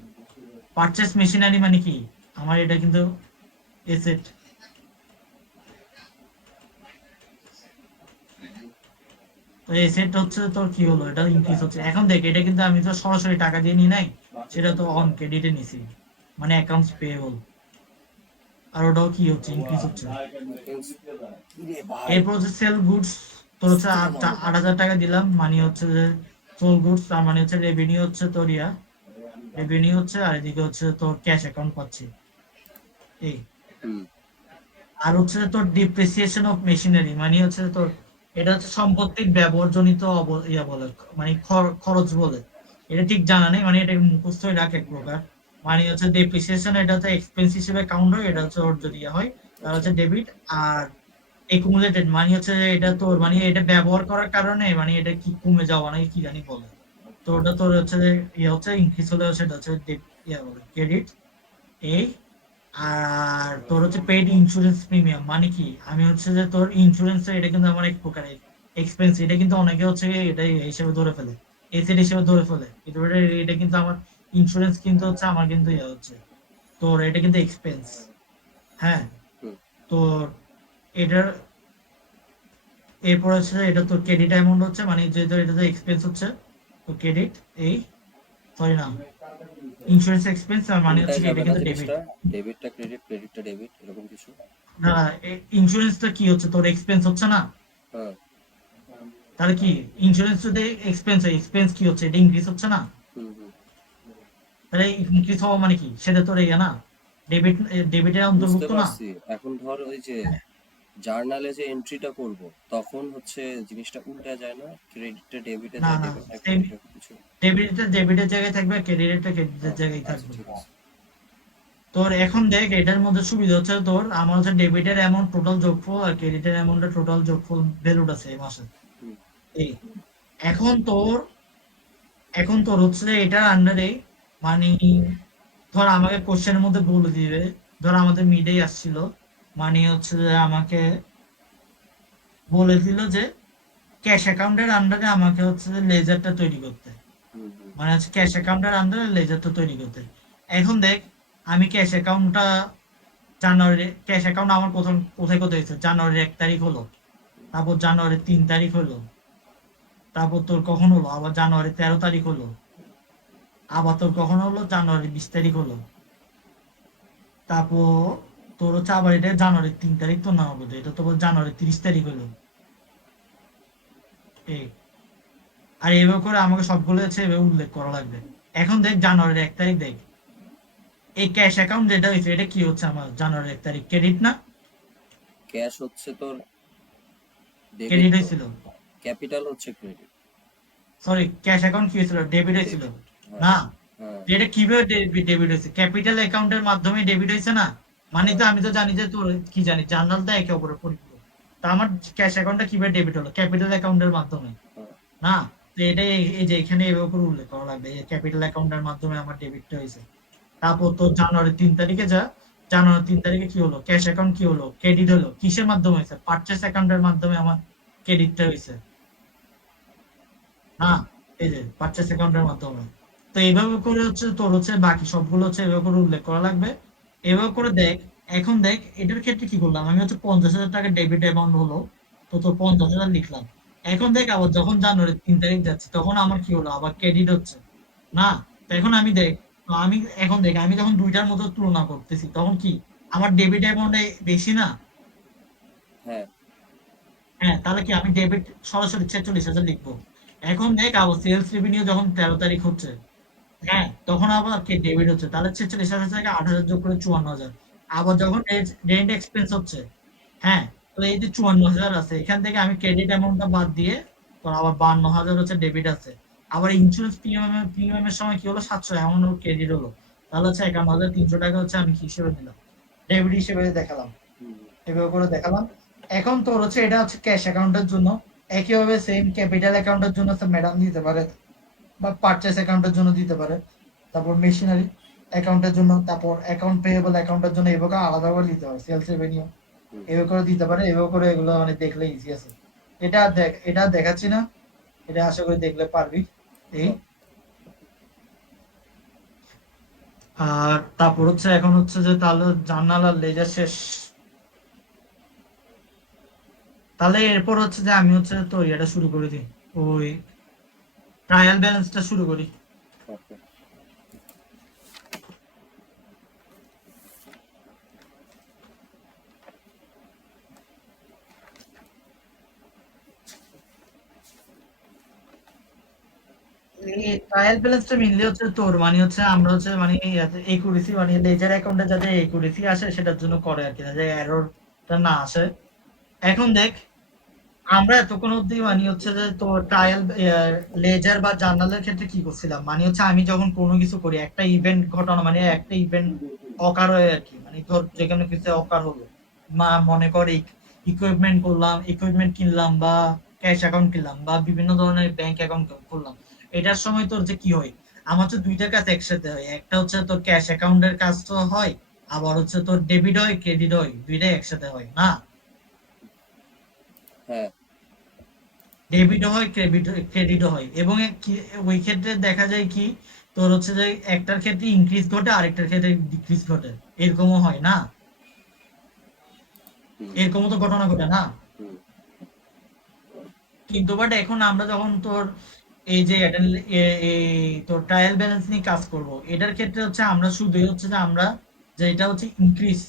পারচেস মেশিনারি মানে কি, আমার এটা কিন্তু এসেট। তো এসেট হচ্ছে তোর কি হলো, এটা ইনক্রিজ হচ্ছে। এখন দেখ এটা কিন্তু আমি তো সরাসরি টাকা দিয়ে নি নাই, সেটা তো অন ক্রেডিটে নিছি, মানে অ্যাকাউন্টস পেয়েবল, আর ওটাও কি হচ্ছে, ইনক্রিজ হচ্ছে। কিরে ভাই, এরপর হচ্ছে সেল গুডস, তোর হচ্ছে আস্তে কথা বল। 8,000 টাকা দিলাম, মানে হচ্ছে যে সোল গুডস, তার মানে হচ্ছে রেভিনিউ হচ্ছে তোর রেভিনিউ হচ্ছে, আর এদিকে হচ্ছে তোর ক্যাশ অ্যাকাউন্ট পাচ্ছি। এই হুম। আর হচ্ছে তোর ডিপ্রিসিয়েশন অফ মেশিনারি, মানে হচ্ছে তোর এটা হচ্ছে সম্পত্তির ব্যবহারজনিত ইয়া বলে, মানে খরচ বলে। এটা ঠিক জানা নেই, মানে এটা মুখস্থ রাখ এক প্রকার। মানে হচ্ছে ডিপ্রিসিয়েশন, এটা হচ্ছে এক্সপেন্স হিসেবে কাউন্ট হয়, এটা হচ্ছে ওর যদি ইয়া হয় তাহলে আচ্ছা। হচ্ছে ডেবিট। আর একুমুলেটেড মানে হচ্ছে যে এটা তোর মানে এটা ব্যবহার করার কারণে মানে এটা কি কমে যাওয়া নাকি কি জানি বলে, তো ওটা তোর হচ্ছে যে ইয়ে হচ্ছে ইনক্রিজ হলে সেটা হচ্ছে ইয়া বলে ক্রেডিট। এই আর তোর হচ্ছে পেইড ইন্স্যুরেন্স প্রিমিয়াম, মানে কি আমি হচ্ছে যে তোর ইন্স্যুরেন্স, এটা কিন্তু আমার এক প্রকারের এক্সপেন্স, এটা কিন্তু অনেকে হচ্ছে এটা হিসেবে ধরে ফেলে, এসেট হিসেবে ধরে ফেলে, কিন্তু এটা কিন্তু আমার ইন্স্যুরেন্স কিন্তু হচ্ছে আমার কিন্তু ইয়ে হচ্ছে তোর এটা কিন্তু এক্সপেন্স। হ্যাঁ, হুম। তোর এটার এরপর হচ্ছে যে এটা তোর ক্রেডিট অ্যামাউন্ট হচ্ছে, মানে যেহেতু এটা তো এক্সপেন্স হচ্ছে, তো ক্রেডিট এই সরি না, ইন্স্যুরেন্স এক্সপেন্স, আর মানে হচ্ছে উল্টায় কি যাবে এটা না কিন্তু ডেবিট। জিনিসটা? ডেবিটটা ক্রেডিট, ক্রেডিটটা ডেবিট, এরকম কিছু? না, ইন্স্যুরেন্সটা কি হচ্ছে তোর এক্সপেন্স হচ্ছে না, হ্যাঁ। তাহলে কি ইন্স্যুরেন্স যদি এক্সপেন্স হয়, এক্সপেন্স কি হচ্ছে, এটা ইনক্রিজ হচ্ছে না, হুম হুম। তাহলে ইনক্রিজ হওয়া মানে কি, সেটা তোর ইয়ে না, ডেবিট, ডেবিটের বুঝতে অন্তর্ভুক্ত না। পারছি। এখন ধর ওই যে জার্নালে যে এন্ট্রিটা করব, তখন হচ্ছে জিনিসটা উল্টা যায় না? ক্রেডিটটা ডেবিটে না যায়, না, ডেবিটটা সেম, ক্রেডিটে, কিছু? ডেবিটটা ডেবিটের জায়গায় থাকবে, ক্রেডিটটা ক্রেডিটের হ্যাঁ, জায়গায় আচ্ছা, থাকবে। ঠিক আছে। তোর এখন দেখ এটার মধ্যে সুবিধা হচ্ছে তোর, আমার হচ্ছে ডেবিটের অ্যামাউন্ট টোটাল যোগফল আর ক্রেডিটের অ্যামাউন্টের টোটাল যোগফল ভ্যালুটা সেম আসে। হুম। এই এখন তোর এখন তোর হচ্ছে যে এটার আন্ডারে, মানে ধর আমাকে কোশ্চেনের মধ্যে বলে দিবে, ধর আমাদের মিডেই আসছিল, মানে হচ্ছে যে আমাকে বলে দিল যে ক্যাশ অ্যাকাউন্টের আন্ডারে আমাকে হচ্ছে যে লেজারটা তৈরি করতে, হুম হুম। মানে হচ্ছে ক্যাশ অ্যাকাউন্টের আন্ডারে লেজারটা তৈরি করতে। এখন দেখ আমি ক্যাশ অ্যাকাউন্টটা জানুয়ারি ক্যাশ অ্যাকাউন্ট আমার প্রথম কোথায় কোথায় হয়েছে, জানুয়ারির 1 তারিখ হলো, তারপর জানুয়ারির 3 তারিখ হলো, তারপর তোর কখন হলো আবার জানুয়ারির 13 তারিখ হলো, আবার তোর কখন হলো জানুয়ারির 20 তারিখ হলো, তারপর তোর হচ্ছে আবার এটা জানুয়ারির 3 তারিখ তো না হবে, এটা তো জানুয়ারির 30 তারিখ হলো। এই আর এইভাবে করে আমাকে সবগুলো হচ্ছে এভাবে উল্লেখ করা লাগবে। এখন দেখ জানুয়ারির 1 তারিখ দেখ, এই ক্যাশ অ্যাকাউন্ট যেটা হয়েছে এটা কি হচ্ছে আমার জানুয়ারির 1 তারিখ ক্রেডিট না? ক্যাশ হচ্ছে তোর ডেবিট, ক্রেডিট তো হয়েছিল, ক্যাপিটাল হচ্ছে ক্রেডিট। সরি ক্যাশ অ্যাকাউন্ট কি হয়েছিল, ডেবিট হয়েছিল ডেবিট, না? হ্যাঁ হ্যাঁ এটা কিভাবে ডেবিট হয়েছে, ক্যাপিটাল অ্যাকাউন্টের মাধ্যমে ডেবিট হয়েছে না? মানে হ্যাঁ তো আমি তো জানি যে তোর কি জানি জার্নাল তো একে অপরের পরিপূরক। তা আমার ক্যাশ অ্যাকাউন্টটা কিভাবে ডেবিট হলো, ক্যাপিটাল অ্যাকাউন্টের মাধ্যমে হ্যাঁ। না? তো এটা এই যে এখানে এভাবে করে উল্লেখ করা লাগবে, এই ক্যাপিটাল অ্যাকাউন্টের মাধ্যমে আমার ডেবিটটা হয়েছে। তারপর তো জানুয়ারি 3 তারিখে যা, জানুয়ারি 3 তারিখে কি হলো, ক্যাশ অ্যাকাউন্ট কি হলো, ক্রেডিট হলো, কিসের মাধ্যমে হয়েছে, পারচেস অ্যাকাউন্টের মাধ্যমে আমার ক্রেডিটটা হয়েছে না? এই যে পারচেস অ্যাকাউন্টের মাধ্যমে। তো এইভাবে করে হচ্ছে তোর হচ্ছে বাকি সবগুলো হচ্ছে এভাবে করে উল্লেখ করা লাগবে। এভাবে করে দেখ, এখন দেখ এটার ক্ষেত্রে কি করলাম আমি হচ্ছে 50,000 টাকা ডেবিট অ্যামাউন্ট হলো, তো তোর 50,000 লিখলাম। এখন দেখ আবার যখন জানুয়ারি 3 তারিখ যাচ্ছে তখন আমার কি হলো, আবার ক্রেডিট হচ্ছে না? তো এখন আমি দেখ, তো আমি এখন দেখ আমি যখন দুইটার মধ্যে তুলনা করতেছি তখন কি আমার ডেবিট অ্যামাউন্ট বেশি না? হ্যাঁ হ্যাঁ, তাহলে কি আমি ডেবিট সরাসরি 46,000 লিখবো। এখন দেখ আবার সেলস রেভিনিউ যখন 13 তারিখ হচ্ছে, হ্যাঁ তখন আবার কি ডেবিট হচ্ছে, তাহলে 46,000 থেকে 8,000 যোগ করে 54,000। আবার যখন রেন্ট এক্সপেন্স হচ্ছে, হ্যাঁ, তো এই যে 54,000 আছে এখান থেকে আমি ক্রেডিট অ্যামাউন্টটা বাদ দিয়ে তো আবার 52,000 হচ্ছে ডেবিট আছে। আবার ইন্স্যুরেন্স প্রিমিয়ামের সময় কি হলো 700 এমন ক্রেডিট হলো, তাহলে হচ্ছে 51,300 টাকা হচ্ছে আমি কি হিসেবে দিলাম, ডেবিট হিসেবে দেখালাম। হুম, এভাবে করে দেখালাম। এখন তোর হচ্ছে এটা হচ্ছে ক্যাশ অ্যাকাউন্টের জন্য, একইভাবে সেম ক্যাপিটাল অ্যাকাউন্টের জন্য ম্যাডাম দিতে পারে বা পারচেস অ্যাকাউন্টের জন্য দিতে পারে, তারপর মেশিনারি অ্যাকাউন্টের জন্য, তারপর অ্যাকাউন্ট পেয়েবল অ্যাকাউন্টের জন্য এভাবে আলাদাভাবে দিতে হয়, সেলস রেভিনিউ হুম। এভাবে করে দিতে পারে, এভাবে করে এগুলো মানে দেখলে ইজি আছে। এটা দেখ, এটা দেখাচ্ছি না, এটা আশা করি দেখলে পারবি। এই আর তারপর হচ্ছে এখন হচ্ছে যে তাহলে জার্নাল আর লেজার শেষ, তাহলে এরপর হচ্ছে যে আমি হচ্ছে তো এটা শুরু করে দিই, ওই ট্রায়াল ব্যালেন্সটা শুরু করি। ওকে। এই ট্রায়াল ব্যালেন্সটা মেইনলি হচ্ছে তোর মানে হচ্ছে আমরা হচ্ছে মানে একুরেসি মানে লেজার অ্যাকাউন্টে যাতে একুরেসি আসে সেটার জন্য করে আর কি, যাতে এররটা না আসে। এখন দেখ আমরা এতক্ষণ অব্দি মানে হচ্ছে যে তোর ট্রায়াল লেজার বা জার্নালের ক্ষেত্রে কি করছিলাম, মানে হচ্ছে আমি যখন কোনো কিছু করি একটা ইভেন্ট ঘটানো মানে একটা ইভেন্ট অকার হয় আর কি, মানে ধর যেখানে কিছু অকার হলো, মনে কর ইকুইপমেন্ট করলাম, ইকুইপমেন্ট কিনলাম বা ক্যাশ অ্যাকাউন্ট কিনলাম বা বিভিন্ন ধরনের ব্যাংক অ্যাকাউন্ট করলাম, এটার সময় তোর যে কি হয় আমার তো দুইটা কাজ একসাথে হয়, একটা হচ্ছে তোর ক্যাশ অ্যাকাউন্টের কাজ তো হয়, আবার হচ্ছে তোর ডেবিট হয় ক্রেডিট হয়, দুইটাই একসাথে হয় না? হ্যাঁ ডেবিটও হয় ক্রেডিটও হয়, এবং ওই ক্ষেত্রে দেখা যায় কি তোর হচ্ছে যে একটার ক্ষেত্রে ইনক্রিজ ঘটে আরেকটার ক্ষেত্রে ডিক্রিজ ঘটে, এরকমও হয় না? হুম এরকমও তো ঘটনা ঘটে না? হুম কিন্তু বাট এখন আমরা যখন তোর এই যে এই তোর ট্রায়াল ব্যালেন্স নিয়ে কাজ করব, এটার ক্ষেত্রে হচ্ছে আমরা শুধুই হচ্ছে যে আমরা যে এটা হচ্ছে ইনক্রিজ,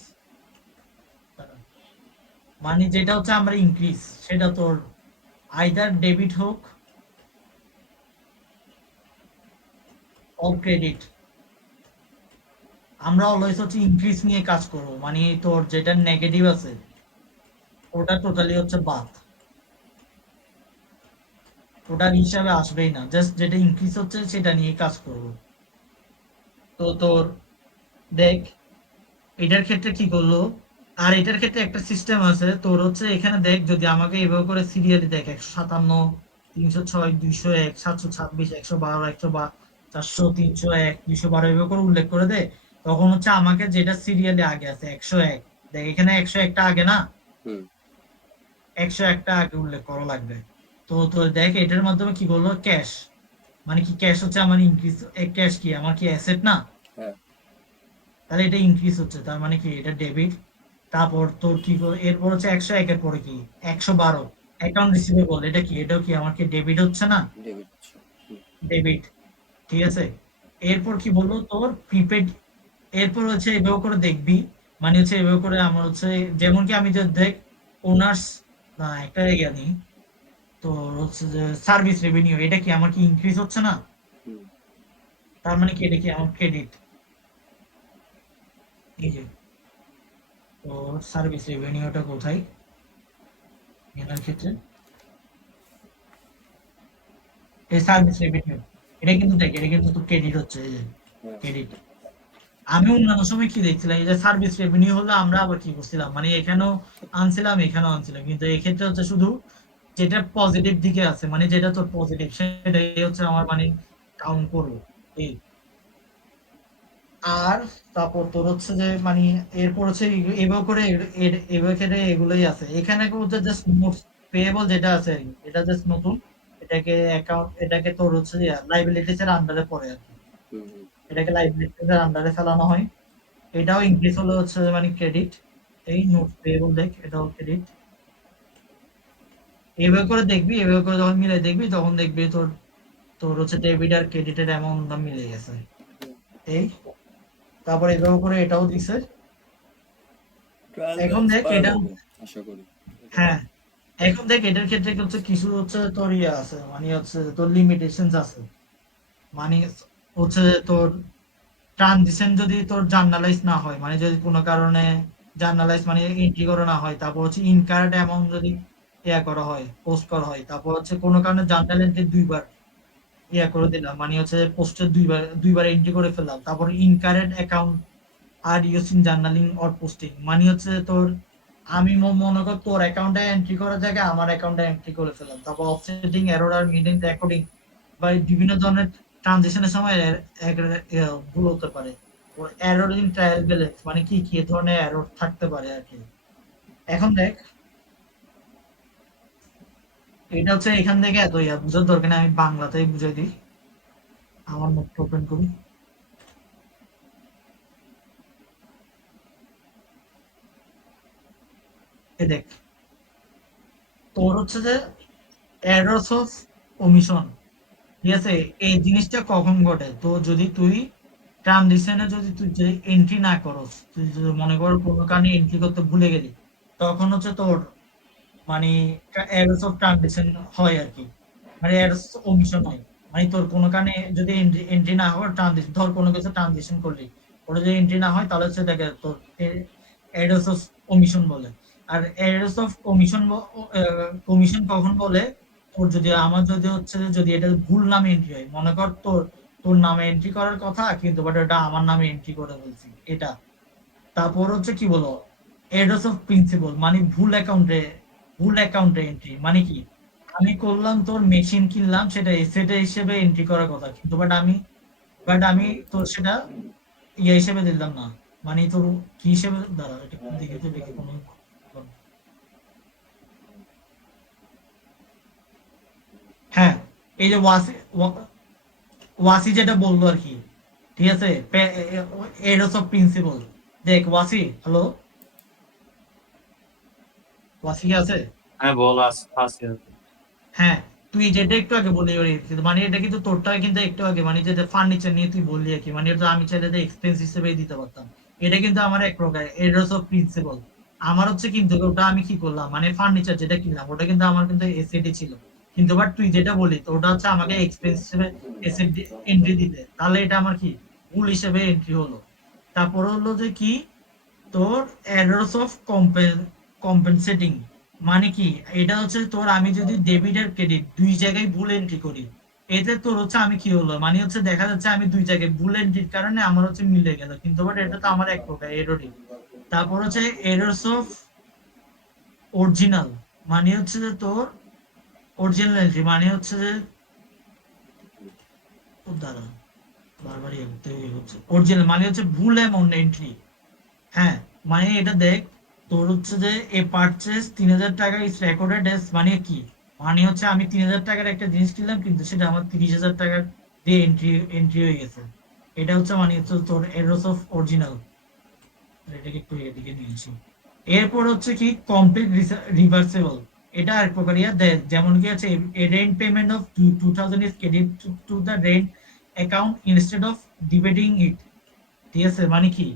মানে যেটা হচ্ছে আমরা ইনক্রিজ সেটা তোর আইদার ডেবিট হোক অর ক্রেডিট, আমরা অলওয়েজ হচ্ছে ইনক্রিজ নিয়ে কাজ করব, মানে তোর যেটা নেগেটিভ আছে ওটা টোটালি হচ্ছে বাদ, ওটার হিসাবে আসবেই না, জাস্ট যেটা ইনক্রিজ হচ্ছে সেটা নিয়ে কাজ করব। তো তোর দেখ এটার ক্ষেত্রে কি করলো, আর এটার ক্ষেত্রে একটা সিস্টেম আছে তোর হচ্ছে এখানে দেখ যদি আমাকে এভাবে করে সিরিয়ালি দেখ 157, 306, 201, 726, 112, 400, 301, 212 এভাবে করে উল্লেখ করে দে, তখন হচ্ছে আমাকে যেটা সিরিয়ালি আগে আছে 101, দেখ এখানে 101টা আগে না, হুম 101টা আগে উল্লেখ করা লাগবে। তো তো দেখ এটার মাধ্যমে কি করলো ক্যাশ, মানে কি ক্যাশ হচ্ছে আমার ইনক্রিজ, ক্যাশ কি আমার কি অ্যাসেট না? হ্যাঁ তাহলে এটা ইনক্রিজ হচ্ছে, তার মানে কি এটা ডেবিট। তারপর তোর কি এরপর হচ্ছে 101 এর পরে কি 112 অ্যাকাউন্ট রিসিভেবল, এটা কি, এটাও কি আমার কি ডেবিট হচ্ছে না? ডেবিট। হুম। ডেবিট, ঠিক আছে। এরপর কি বললো তোর প্রিপেড। এরপর হচ্ছে এভাবে করে দেখবি, মানে হচ্ছে এভাবে করে আমার হচ্ছে, যেমন কি আমি যে দেখ ওনার্স না একটা ইয়া নিই, তোর হচ্ছে যে সার্ভিস রেভিনিউ, এটা কি আমার কি ইনক্রিজ হচ্ছে না? হুম। তার মানে কি এটা কি আমার ক্রেডিট? এই যে তোর সার্ভিস রেভিনিউটা কোথায় এনার ক্ষেত্রে, এই সার্ভিস রেভিনিউ, এটা কিন্তু দেখ এটা কিন্তু তোর ক্রেডিট হচ্ছে, এই যে হ্যাঁ। ক্রেডিট। আমি অন্যান্য সময় কি দেখছিলাম, এই যে সার্ভিস রেভিনিউ হলো আমরা আবার কি করছিলাম, মানে এখানেও আনছিলাম এখানেও আনছিলাম, কিন্তু এক্ষেত্রে হচ্ছে শুধু যেটা পজিটিভ দিকে আছে, মানে যেটা তোর পজিটিভ সেটাই হচ্ছে আমার মানে কাউন্ট করবো এই। আর তারপর তোর হচ্ছে যে মানে এরপর হচ্ছে এভাবে করে এভাবে করে এগুলোই আছে এখানে হচ্ছে জাস্ট নোটস পেয়েবল যেটা আছে আর কি, এটা জাস্ট নতুন, এটাকে অ্যাকাউন্ট, এটাকে তোর হচ্ছে লাইবিলিটিস এর আন্ডারে পড়ে আর কি, হুম। হুম। এটাকে লাইবিলিটিস এর আন্ডারে ফেলানো হয়। এটাও ইনক্রিজ হলো হচ্ছে মানে ক্রেডিট, এই নোটস পেয়েবল দেখ এটাও ক্রেডিট। এভাবে করে দেখবি, এভাবে করে যখন মিলাই দেখবি তখন দেখবি তোর তোর হচ্ছে ডেবিট আর ক্রেডিটের অ্যামাউন্ট মিলে গেছে এই। তারপর এভাবে করে এটাও দিছে। ট্রায়াল এখন ব্যালেন্স দেখ এটা, বাড়ানো আশা করি এটা। হ্যাঁ এখন দেখ এটার ক্ষেত্রে হচ্ছে কিছু হচ্ছে তোর ইয়ে আছে, মানে হচ্ছে তোর লিমিটেশনস আছে, মানে হচ্ছে তোর ট্রানজিশন যদি তোর জার্নালাইজ না হয়, মানে যদি কোনো কারণে জার্নালাইজ মানে এন্ট্রি করা না হয়, তারপর হচ্ছে ইনকারেক্ট অ্যামাউন্ট যদি ইয়া করা হয় পোস্ট করা হয়, তারপর হচ্ছে কোনো কারণে জার্নাল এন্ট্রি দুইবার ইয়া করে দিলাম, মানে হচ্ছে পোস্টে দুইবার দুইবার এন্ট্রি করে ফেললাম, তারপর incorrect account are using journaling or posting, মানে হচ্ছে তোর আমি মনে কর তোর অ্যাকাউন্টে এন্ট্রি করার জায়গায় আমার অ্যাকাউন্টে এন্ট্রি করে ফেললাম, তারপর অফসেটিং এরর আর মিডিং রেকর্ডিং বা বিভিন্ন ধরনের ট্রানজিশনের সময় ভুল হতে পারে। এরর ইন ট্রায়াল ব্যালেন্স মানে কি কি ধরনের এরর থাকতে পারে আর কি। এখন দেখ এটা হচ্ছে এখান থেকে এত ইয়া বুঝার দরকার নেই, আমি বাংলাতেই বুঝাই দিই। আমার নোট ওপেন করি, এই দেখ তোর হচ্ছে যে এরর্স অফ ওমিশন, ঠিক আছে। এই জিনিসটা কখন ঘটে, তো যদি তুই ট্রানজিশনে যদি তুই যে এন্ট্রি না করস, তুই যদি মনে কর কোনো কারণে এন্ট্রি করতে ভুলে গেলি, তখন হচ্ছে তোর মানে এরর্স অফ ট্রানজিশন হয় আর কি, মানে এরর্স ওমিশন হয়। মানে তোর কোনো কারণে যদি এন্ট্রি না হয় ট্রানজিশন, ধর কোনো কিছু ট্রানজিশন করলি, ওটা যদি এন্ট্রি না হয় তাহলে হচ্ছে দেখে তোর এরর্স অফ ওমিশন বলে। আর এরর্স অফ কমিশন কমিশন কখন বলে, তোর যদি আমার যদি হচ্ছে যে যদি এটা ভুল নামে এন্ট্রি হয়, মনে কর তোর তোর নামে এন্ট্রি করার কথা কিন্তু বাট ওটা আমার নামে এন্ট্রি করে বলছি এটা। তারপর হচ্ছে কি বলো এরর্স অফ প্রিন্সিপল, মানে ভুল অ্যাকাউন্টে এন্ট্রি, মানে কি আমি করলাম তোর মেশিন কিনলাম সেটা এসেট হিসেবে এন্ট্রি করার কথা, কিন্তু বাট আমি তোর সেটা ইয়ে হিসেবে দিলাম না, মানে তোর কি হিসেবে দাঁড়া এটা দেখে তো দেখে কোনো হ্যাঁ এই যে ওয়াসি যেটা বললো আর কি, ঠিক আছে। এরর্স অফ প্রিন্সিপল, দেখ ওয়াসি, হ্যালো ওয়াসি কি আছে? হ্যাঁ বল আছে। হ্যাঁ তুই যেটা একটু আগে বললি মানে এটা কিন্তু তোরটা কিন্তু একটু আগে মানে যেটা ফার্নিচার নিয়ে তুই বললি আর কি, মানে এটা আমি চাইলে এক্সপেন্স হিসেবে দিতে পারতাম। এটা কিন্তু আমার এক প্রকার এরর্স অফ প্রিন্সিপল। আমার হচ্ছে কিন্তু ওটা আমি কি করলাম, মানে ফার্নিচার যেটা কিনলাম ওটা কিন্তু আমার কিন্তু এসএডি ছিল, কিন্তু বাট তুই যেটা বলি তো ওটা হচ্ছে আমাকে এক্সপেন্স হিসেবে এসএডি এন্ট্রি দিতে, তাহলে এটা আমার কি ভুল হিসেবে এন্ট্রি হলো। তারপর হলো যে কি তোর এরর্স অফ কম্পেনসেটিং, মানে কি এটা হচ্ছে তোর আমি যদি ডেবিট আর ক্রেডিট দুই জায়গায় ভুল এন্ট্রি করি, এতে তোর হচ্ছে আমি কি হলো, মানে হচ্ছে দেখা যাচ্ছে আমি দুই জায়গায় ভুল এন্ট্রির কারণে আমার হচ্ছে মিলে গেল, কিন্তু বাট এটা তো আমার এক প্রকার এররই। তারপর হচ্ছে এরর্স অফ অরিজিনাল, মানে হচ্ছে যে তোর অরিজিনাল এন্ট্রি, মানে হচ্ছে যে ও দাঁড়া বারবারই হচ্ছে অরিজিনাল মানে হচ্ছে ভুল অ্যামাউন্ট এন্ট্রি। হ্যাঁ মানে এটা দেখ তোর হচ্ছে যে এ পারচেজ 3,000 টাকা ইজ রেকর্ডেড এস, মানে কি মানে হচ্ছে আমি 3,000 টাকার একটা জিনিস কিনলাম কিন্তু সেটা আমার 30,000 টাকা দিয়ে এন্ট্রি এন্ট্রি হয়ে গেছে, এটা হচ্ছে মানে হচ্ছে তোর এরর্স অফ অরিজিনাল। এটাকে একটু এদিকে নিয়েছি। এরপর হচ্ছে কি কমপ্লিট রিভার্সেবল, এটা আর প্রকার যেমন কি আছে rent payment of 2000 is credit to the rent account instead of debiting it. ঠিক আছে, মানে কি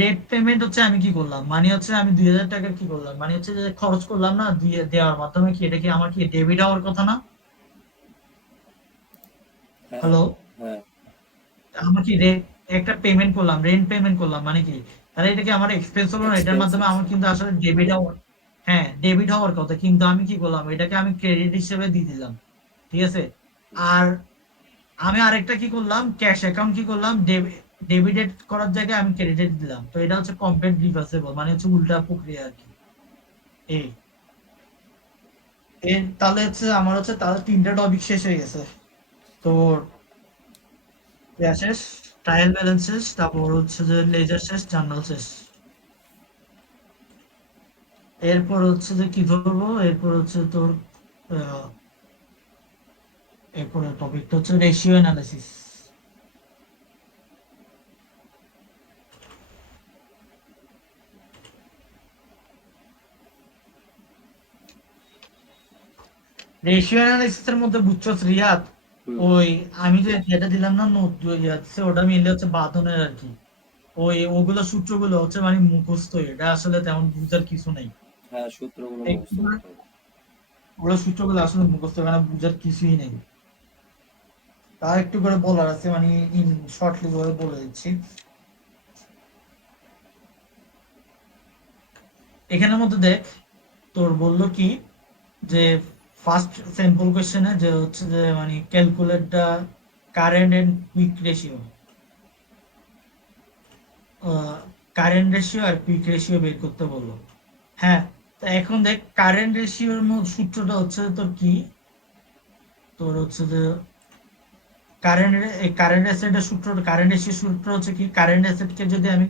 রেন্ট পেমেন্ট হচ্ছে আমি কি করলাম, মানে হচ্ছে আমি 2000 টাকা কি করলাম, মানে হচ্ছে যে খরচ করলাম না দিয়ে দেওয়ার মাধ্যমে, কি এটা কি আমার কি ডেবিট হওয়ার কথা না? হ্যাঁ হ্যালো, হ্যাঁ আমরা কি একটা পেমেন্ট করলাম, রেন্ট পেমেন্ট করলাম, মানে কি তাহলে এটা কি আমার এক্সপেন্স হলো না? এটার মাধ্যমে এক্সপেন্সেস। আমার কিন্তু আসলে ডেবিট হওয়ার, হ্যাঁ ডেবিট হওয়ার কথা, কিন্তু আমি কি করলাম এটাকে আমি ক্রেডিট হিসেবে দিয়ে দিলাম। ঠিক আছে, আর আমি আরেকটা কি করলাম, ক্যাশ অ্যাকাউন্ট কি করলাম, ডেবিটেড করার জায়গায় আমি ক্রেডিট দিলাম। তো এটা হচ্ছে কমপ্লিট রিভার্সেবল, মানে হচ্ছে উল্টা প্রক্রিয়া আর কি। এই তাহলে হচ্ছে আমার হচ্ছে তাহলে 3টা টপিক শেষ হয়ে গেছে। তো শেষ, ট্রায়াল ব্যালেন্স শেষ, তারপর হচ্ছে যে লেজার শেষ, জার্নাল শেষ। এরপর হচ্ছে যে কি ধরবো, এরপর হচ্ছে তোর আহ, এরপরে টপিকটা হচ্ছে রেশিও অ্যানালিসিস। রেশিও অ্যানালিসিস এর মধ্যে বুঝছস রিয়াদ, হুম। ওই আমি যে যেটা দিলাম না নোট ওটা মিললে হচ্ছে বাঁধনের আর কি। ওই ওগুলো সূত্রগুলো হচ্ছে মানে মুখস্থ, এটা আসলে তেমন বুঝার কিছু নেই। হ্যাঁ, সূত্রগুলো একটু মুখস্থ করে করতে হবে। ওগুলো সূত্রগুলো আসলে মুখস্থ, মানে বুঝার কিছুই নেই। তা একটু করে বলার আছে, মানে ইন শর্টলি করে বলে দিচ্ছি। এখানের মধ্যে দেখ, তোর বললো কি যে ফার্স্ট স্যাম্পল কোশ্চেনে যে হচ্ছে যে মানে calculate the current and quick ratio, current ratio আর কুইক রেশিও বের করতে বললো। হ্যাঁ, তো এখন দেখ কারেন্ট রেশিওর সূত্রটা হচ্ছে তোর কি, তোর হচ্ছে যে কারেন্ট অ্যাসেটের সূত্র, কারেন্ট রেশিওর সূত্র হচ্ছে কি, কারেন্ট অ্যাসেটকে যদি আমি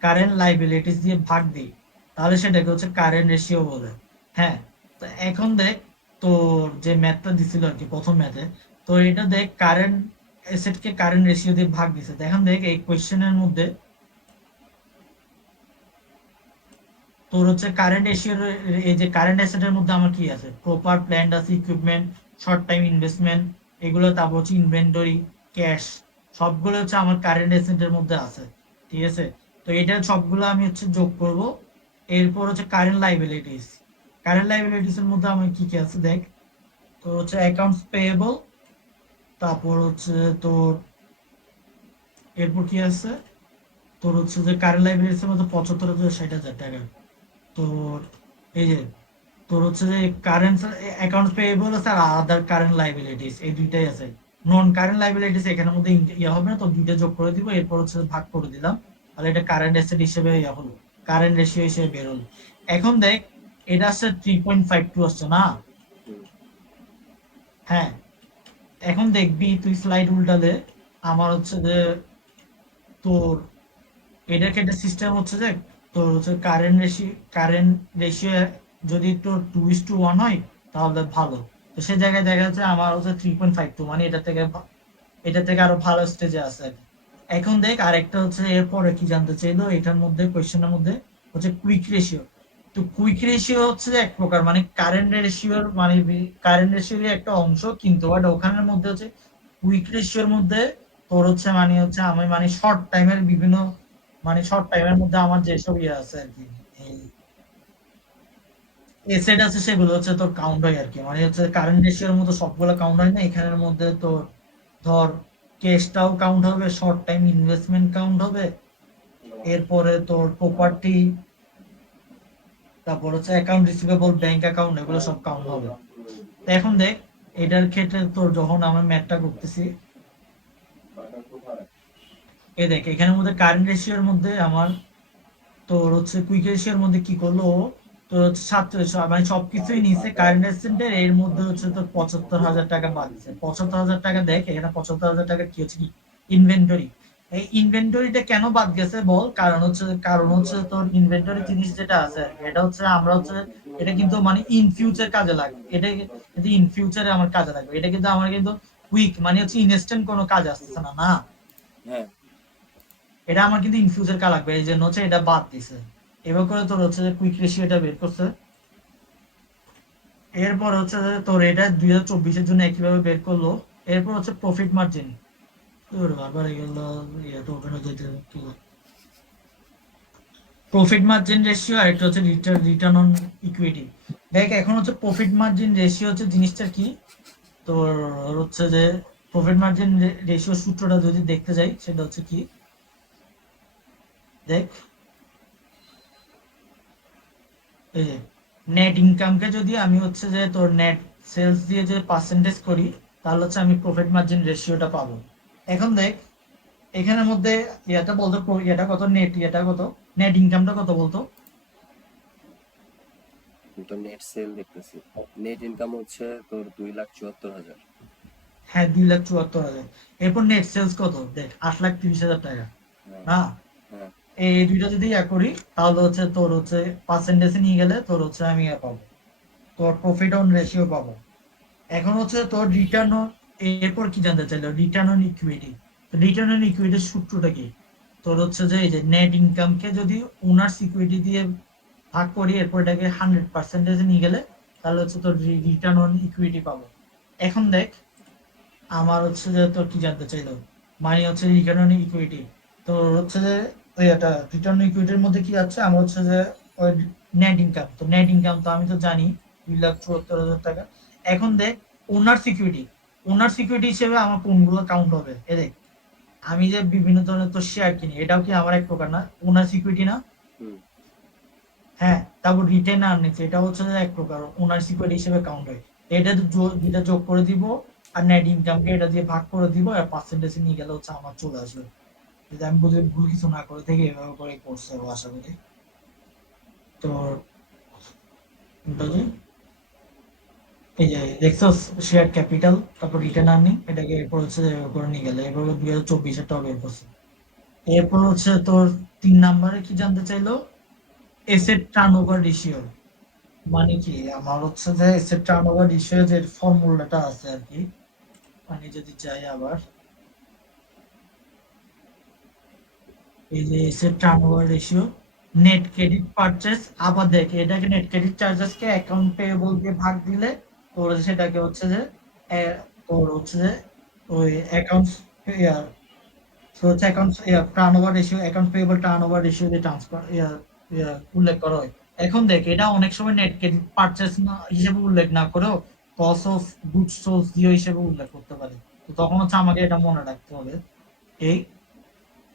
কারেন্ট লাইবিলিটিস দিয়ে ভাগ দিই তাহলে সেটাকে হচ্ছে কারেন্ট রেশিও বলে। হ্যাঁ, তো এখন দেখ তোর যে ম্যাথটা দিছিল আর কি প্রথম ম্যাথে, তো এটা দেখ কারেন্ট অ্যাসেটকে কারেন্ট রেশিও দিয়ে ভাগ দিছে। তো এখন দেখ এই কোশ্চেনের মধ্যে তোর হচ্ছে কারেন্ট রেশিওর, এই যে কারেন্ট অ্যাসেটের মধ্যে আমার কি আছে, প্রপার প্ল্যান্ট আছে, ইকুইপমেন্ট, শর্ট টাইম ইনভেস্টমেন্ট, এগুলো, তারপর হচ্ছে ইনভেন্টরি, ক্যাশ, সবগুলো হচ্ছে আমার কারেন্ট অ্যাসেটের মধ্যে আছে। ঠিক আছে, তো এটা সবগুলো আমি হচ্ছে যোগ করব। এরপর হচ্ছে কারেন্ট লাইবিলিটিস, কারেন্ট লাইবিলিটিস এর মধ্যে আমার কি কি আছে দেখ, তো হচ্ছে অ্যাকাউন্টস পেয়েবল, তারপর হচ্ছে তোর এরপর কি আছে, তোর হচ্ছে যে কারেন্ট লাইবিলিটিস এর মধ্যে 75,000 60,000 টাকা। তোর এই যে তোর হচ্ছে যে কারেন্ট অ্যাকাউন্টস পেয়েবল আছে আর আদার কারেন্ট লাইবিলিটিস, এই দুইটাই আছে। নন কারেন্ট লাইবিলিটিস এখানের মধ্যে ইয়া হবে না, তো দুইটা যোগ করে দিব, এরপর হচ্ছে ভাগ করে দিলাম, তাহলে এটা কারেন্ট অ্যাসেট হিসেবে ইয়া হলো, কারেন্ট রেশিও হিসেবে বের হলো। এখন দেখ এটা আসছে 3.52 আসছে না? হুম। হ্যাঁ, এখন দেখবি তুই স্লাইড উল্টালে আমার হচ্ছে যে তোর এটার ক্ষেত্রে সিস্টেম হচ্ছে যে তোর হচ্ছে কারেন্ট রেশিও যদি তোর 2:1 হয় তাহলে ভালো। তো সে জায়গায় দেখা যাচ্ছে আমার হচ্ছে 3.52, মানে এটা থেকে আরো ভালো স্টেজে আছে আর কি। এখন দেখ আরেকটা হচ্ছে এরপরে কি জানতে চাইলো এটার মধ্যে, কোয়েশ্চেনের মধ্যে হচ্ছে কুইক রেশিও। তো কুইক রেশিও হচ্ছে যে এক প্রকার মানে কারেন্ট রেশিওর মানে কারেন্ট রেশিওর একটা অংশ, কিন্তু বাট ওখানের মধ্যে হচ্ছে কুইক রেশিওর মধ্যে তোর হচ্ছে মানে হচ্ছে আমি মানে শর্ট টাইমের বিভিন্ন, মানে শর্ট টাইমের মধ্যে আমার যেসব ইয়ে আছে আর কি, এই এসেট আছে সেগুলো হচ্ছে তোর কাউন্ট হয় আর কি, মানে হচ্ছে কারেন্ট রেশিওর মতো সবগুলো কাউন্ট হয় না, এখানের মধ্যে তোর ধর ক্যাশটাও কাউন্ট হবে, শর্ট টাইম ইনভেস্টমেন্ট কাউন্ট হবে, এরপরে তোর প্রপার্টি, তারপর হচ্ছে অ্যাকাউন্ট রিসিভেবল, ব্যাংক অ্যাকাউন্ট, এগুলো সব কাউন্ট হবে। তো এখন দেখ এটার ক্ষেত্রে তোর যখন আমরা ম্যাথটা করতেছি, এ দেখ এখানের মধ্যে কারেন্ট রেশিওর মধ্যে আমার তোর হচ্ছে কুইক রেশিওর মধ্যে কি করলো ও, তোর হচ্ছে 47, মানে সবকিছুই নিচে কারেন্ট অ্যাসেটের, এর মধ্যে হচ্ছে তোর 75,000 টাকা বাদ দিচ্ছে। 75,000 টাকা দেখ এখানে 75,000 টাকা কি হচ্ছে কি ইনভেন্টরি। এই ইনভেন্টরিটা কেন বাদ গেছে বল, কারণ হচ্ছে তোর ইনভেন্টরি জিনিস যেটা আছে আর কি, এটা হচ্ছে আমরা হচ্ছে এটা কিন্তু মানে ইন ফিউচার কাজে লাগবে, এটা কিন্তু ইন ফিউচারে আমার কাজে লাগবে, এটা কিন্তু আমার কিন্তু কুইক মানে হচ্ছে ইনস্ট্যান্ট কোনো কাজ আসতেছে না না। হ্যাঁ এটা আমার কিন্তু ইনফিউজের কা লাগবে, এই জন্য হচ্ছে এটা বাদ দিছে। এবার করে তোর হচ্ছে যে কুইক রেশিওটা বের করছে। এরপর হচ্ছে যে তোর এটা 2024 এর জন্য একইভাবে বের করলো। এরপর হচ্ছে প্রফিট মার্জিন। তোর বারবার এগুলো ইয়ে তো ওপেন হয়ে যেতে কি প্রফিট মার্জিন রেশিও আর একটা হচ্ছে রিটার্ন অন ইকুইটি। দেখ এখন হচ্ছে প্রফিট মার্জিন রেশিও হচ্ছে জিনিসটা কি, তোর হচ্ছে যে প্রফিট মার্জিন রেশিও সূত্রটা যদি দেখতে যাই সেটা হচ্ছে কি, দেখ এই যে নেট ইনকামকে যদি আমি হচ্ছে যে তোর নেট সেলস দিয়ে যে পার্সেন্টেজ করি, তাহলে হচ্ছে আমি প্রফিট মার্জিন রেশিওটা পাবো। এখন দেখ এখানের মধ্যে এটা বলতো এটা কত, নেট এটা কত, নেট ইনকামটা কত বলতো? আমি তো নেট সেল দেখতেছি, নেট ইনকাম হচ্ছে তোর 2,74,000। হ্যাঁ 2,74,000। এরপর নেট সেলস কত দেখ, 8,30,000 টাকা। হ্যাঁ, না, হ্যাঁ, এই দুইটা যদি ইয়া করি তাহলে হচ্ছে তোর হচ্ছে পার্সেন্টেজে নিয়ে গেলে তোর হচ্ছে আমি ইয়া পাবো, তোর প্রফিট অন রেশিও পাবো। এখন হচ্ছে তোর রিটার্ন, এরপর কি জানতে চাইলো, return on equity. Return on ইকুইটির সূত্রটা কি, তোর হচ্ছে যে এই যে নেট ইনকামকে যদি ওনার্স ইকুইটি দিয়ে ভাগ করি, এরপর এটাকে 100% নিয়ে গেলে তাহলে হচ্ছে তোর রিটার্ন অন ইকুইটি পাবো। এখন দেখ আমার হচ্ছে যে তোর কি জানতে চাইলো, মানে হচ্ছে রিটার্ন অন ইকুইটি। তো হচ্ছে যে ওই এটা রিটার্ন অন ইকুইটির মধ্যে কি আছে, আমার হচ্ছে যে ওই নেট ইনকাম, তো নেট ইনকাম তো আমি তো জানি 2,74,000 টাকা। এখন দেখ ওনার সিকিউরিটি, ওনার সিকিউরিটি হিসেবে আমার কোনগুলো কাউন্ট হবে, এ দেখ আমি যে বিভিন্ন ধরনের তো শেয়ার কিনি, এটাও কি আমার এক প্রকার না ওনার সিকিউরিটি না? হুম, হ্যাঁ, তারপর রিটেন আর্নিংস এটা হচ্ছে যে এক প্রকার ওনার সিকিউরিটি হিসেবে কাউন্ট হয়। এটা দুইটা যোগ করে দিব আর নেট ইনকামকে এটা দিয়ে ভাগ করে দিব আর পার্সেন্টেজ নিয়ে গেলে হচ্ছে আমার চলে আসবে। যদি আমি বুঝি ভুল কিছু না করে থেকে এভাবে করে করছে ও আশা করি। তো বুঝলি? এই যে দেখছো শেয়ার ক্যাপিটাল তারপর রিটার্ন আর্নিং এটাকে এরপর হচ্ছে এভাবে করে নিয়ে গেলে এভাবে 2024 টাও বের করছে। এরপর হচ্ছে তোর 3 নম্বরে কি জানতে চাইলো, এসেট টার্নওভার রেশিও। মানে কি আমার হচ্ছে যে এসেট টার্নওভার রেশিও যে ফর্মুলাটা আছে আর কি, মানে যদি যাই আবার এই যে asset turnover ratio, net credit purchase, আবার দেখ এটাকে নেট ক্রেডিট চার্জেস কে অ্যাকাউন্ট পেয়েবল দিয়ে ভাগ দিলে তোর সেটাকে হচ্ছে যে তোর হচ্ছে যে ওই অ্যাকাউন্টস সো হচ্ছে accounts turnover ratio, account payable turnover ratio দিয়ে ট্রান্সফার উল্লেখ করা হয়। এখন দেখ এটা অনেক সময় নেট ক্রেডিট পারচেজ না হিসেবে উল্লেখ না করেও কস্ট অফ গুডস সোলস দিয়ে হিসেবে উল্লেখ করতে পারে। তো তখন হচ্ছে আমাকে এটা মনে রাখতে হবে। এই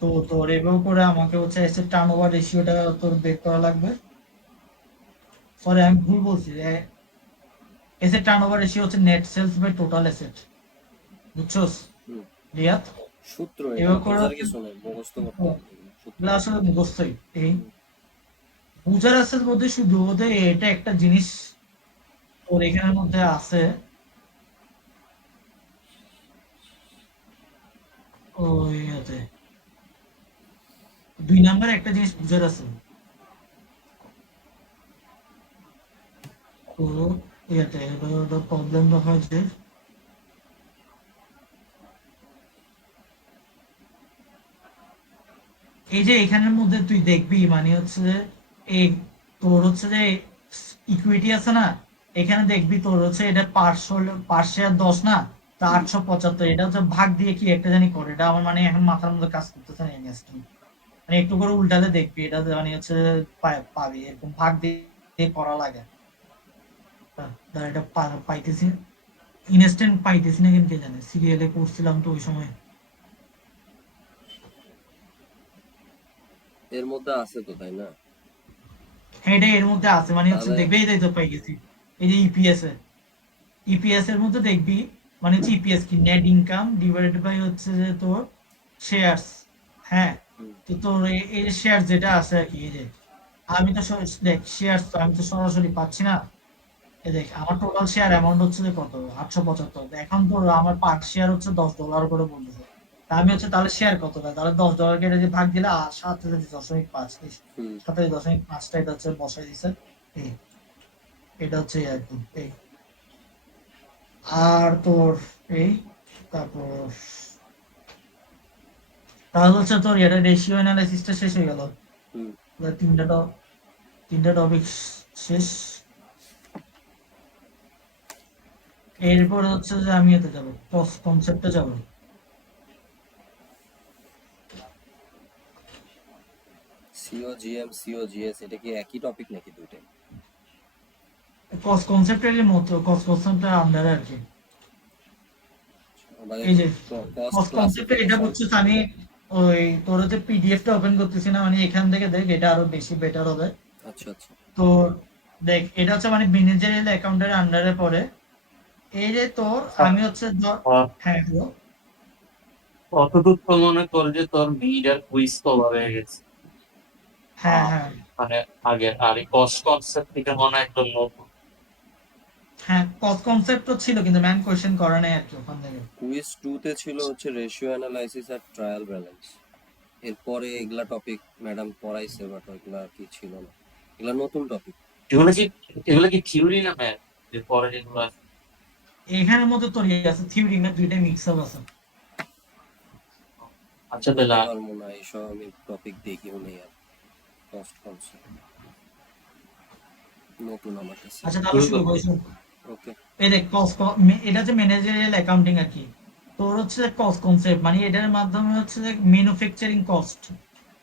তো তোর এভাবে করে আমাকে হচ্ছে অ্যাসেট টার্নওভার রেশিওটা তোর বের করা লাগবে। সরি আমি ভুল বলছি, অ্যাসেট টার্নওভার রেশিও হচ্ছে net sales by total asset, বুঝছস হুম। রিয়াদ? সূত্র, এটা এভাবে করে বোঝার হচ্ছে কিছু নেই, মুখস্থ করতে হবে এগুলো, সূত্র। এগুলো আসলে মুখস্থই। এই হুম, বুঝার আছে বলতে শুধু বোধহয় এটা একটা জিনিস তোর এখানের মধ্যে আছে, ওই ইয়েতে 2 নম্বরে একটা জিনিস বুঝার আছে। তো ইয়েতে প্রবলেমটা হয় যে এই যে এখানের মধ্যে তুই দেখবি মানে হচ্ছে যে এই তোর হচ্ছে যে ইকুইটি আছে না, এখানে দেখবি তোর হচ্ছে এটা পার শেয়ার 10 না, তা হুম, 875, এটা হচ্ছে ভাগ দিয়ে কি একটা জানি করে, এটা আমার মানে এখন মাথার মধ্যে কাজ করতেছে না এই জিনিসটা। মানে একটু করে উল্টালে দেখবি এটা মানে হচ্ছে পাবি এরকম ভাগ দিয়ে করা লাগে। এটা পাইতেছি ইনস্ট্যান্ট পাইতেছি না কিন্তু কে জানে, সিরিয়ালে পড়ছিলাম তো ওই সময়। এর মধ্যে আছে তো, তাই না? হ্যাঁ এটা এর মধ্যে আছে, মানে হচ্ছে তাহলে দেখবে এই তো পাই গেছি। এই যে ইপিএস এ, ইপিএস এর মধ্যে দেখবি মানে হচ্ছে ইপিএস কি, নেট ইনকাম ডিভাইডেড বাই হচ্ছে যে তোর শেয়ারস। হ্যাঁ, হুম, তো তোর এই শেয়ার যেটা আছে আর কি, এই যে আমি তো দেখ শেয়ার তো আমি তো সরাসরি পাচ্ছি না। এই দেখ আমার টোটাল শেয়ার অ্যামাউন্ট হচ্ছে যে কত, 875। এখন তো আমার পার শেয়ার হচ্ছে $10 করে বলতেছে। তা আমি হচ্ছে তাহলে শেয়ার কতটা, তাহলে $10 কেটে যে ভাগ দিলে 7.5, হুম। 7.5টা এটা হচ্ছে বসাই দিছে। এই এটা হচ্ছে আর কি এই, আর তোর এই তারপর তাহলে হচ্ছে তোর এটা রেশিও অ্যানালাইসিসটা শেষ হয়ে গেল। হুম। তিনটা টপিক শেষ। এরপর হচ্ছে যে আমি এতে যাবো, কনসেপ্টে যাবো। সিও জিএস এটা কি একই টপিক নাকি দুইটাই? কনসেপ্টের মতো, কনসেপ্টের আন্ডারে আর কি। আমাদের এই যে কস্ট কনসেপ্টে এটা ক্লাসিফিকেশন। বুঝছিস, আমি ওই তোর যে পিডিএফটা ওপেন করতেছি না, মানে এখান থেকে দেখ, এটা আরো বেশি বেটার হবে। আচ্ছা আচ্ছা। তো দেখ, এটা হচ্ছে মানে ম্যানেজারিয়াল অ্যাকাউন্টের আন্ডারে পড়ে। এই যে তোর আমি হচ্ছে ধর, হ্যাঁ হ্যালো, অতটুক তো মনে কর যে তোর মিডার কুইজ কভার হয়ে গেছে। হ্যাঁ হ্যাঁ মানে আগে আর এই কস্ট কনসেপ্ট থেকে মনে হয় একদম নতুন। হ্যাঁ, কনসেপ্ট তো ছিল কিন্তু ম্যাম কোয়েশ্চেন করে নাই আর কি ওখান থেকে। কুইজ 2 তে ছিল হচ্ছে রেশিও অ্যানালাইসিস আর ট্রায়াল ব্যালেন্স। এরপরে এগুলা টপিক ম্যাডাম পড়াইছে, বাট ওইগুলা কি ছিল না, এগুলা নতুন টপিক। এগুলো কি এগুলো কি থিওরি না ম্যাথ, যে পরে যেগুলো আছে? এখানের মধ্যে তোর ইয়ে আছে, থিওরি না, দুইটা মিক্স আপ আছে। আচ্ছা বলতে তাহলে পারবো না, এইসব আমি টপিক দেখিও নেই আর। কস্ট কনসেপ্ট নতুন আমার কাছে। আচ্ছা তাহলে শুরু শুরু করবো। করি, শুরু। ওকে। এই দেখ, এটা হচ্ছে ম্যানেজারিয়াল অ্যাকাউন্টিং আর কি। তোর হচ্ছে কস্ট কনসেপ্ট, মানে এটার মাধ্যমে হচ্ছে যে ম্যানুফ্যাকচারিং কস্ট।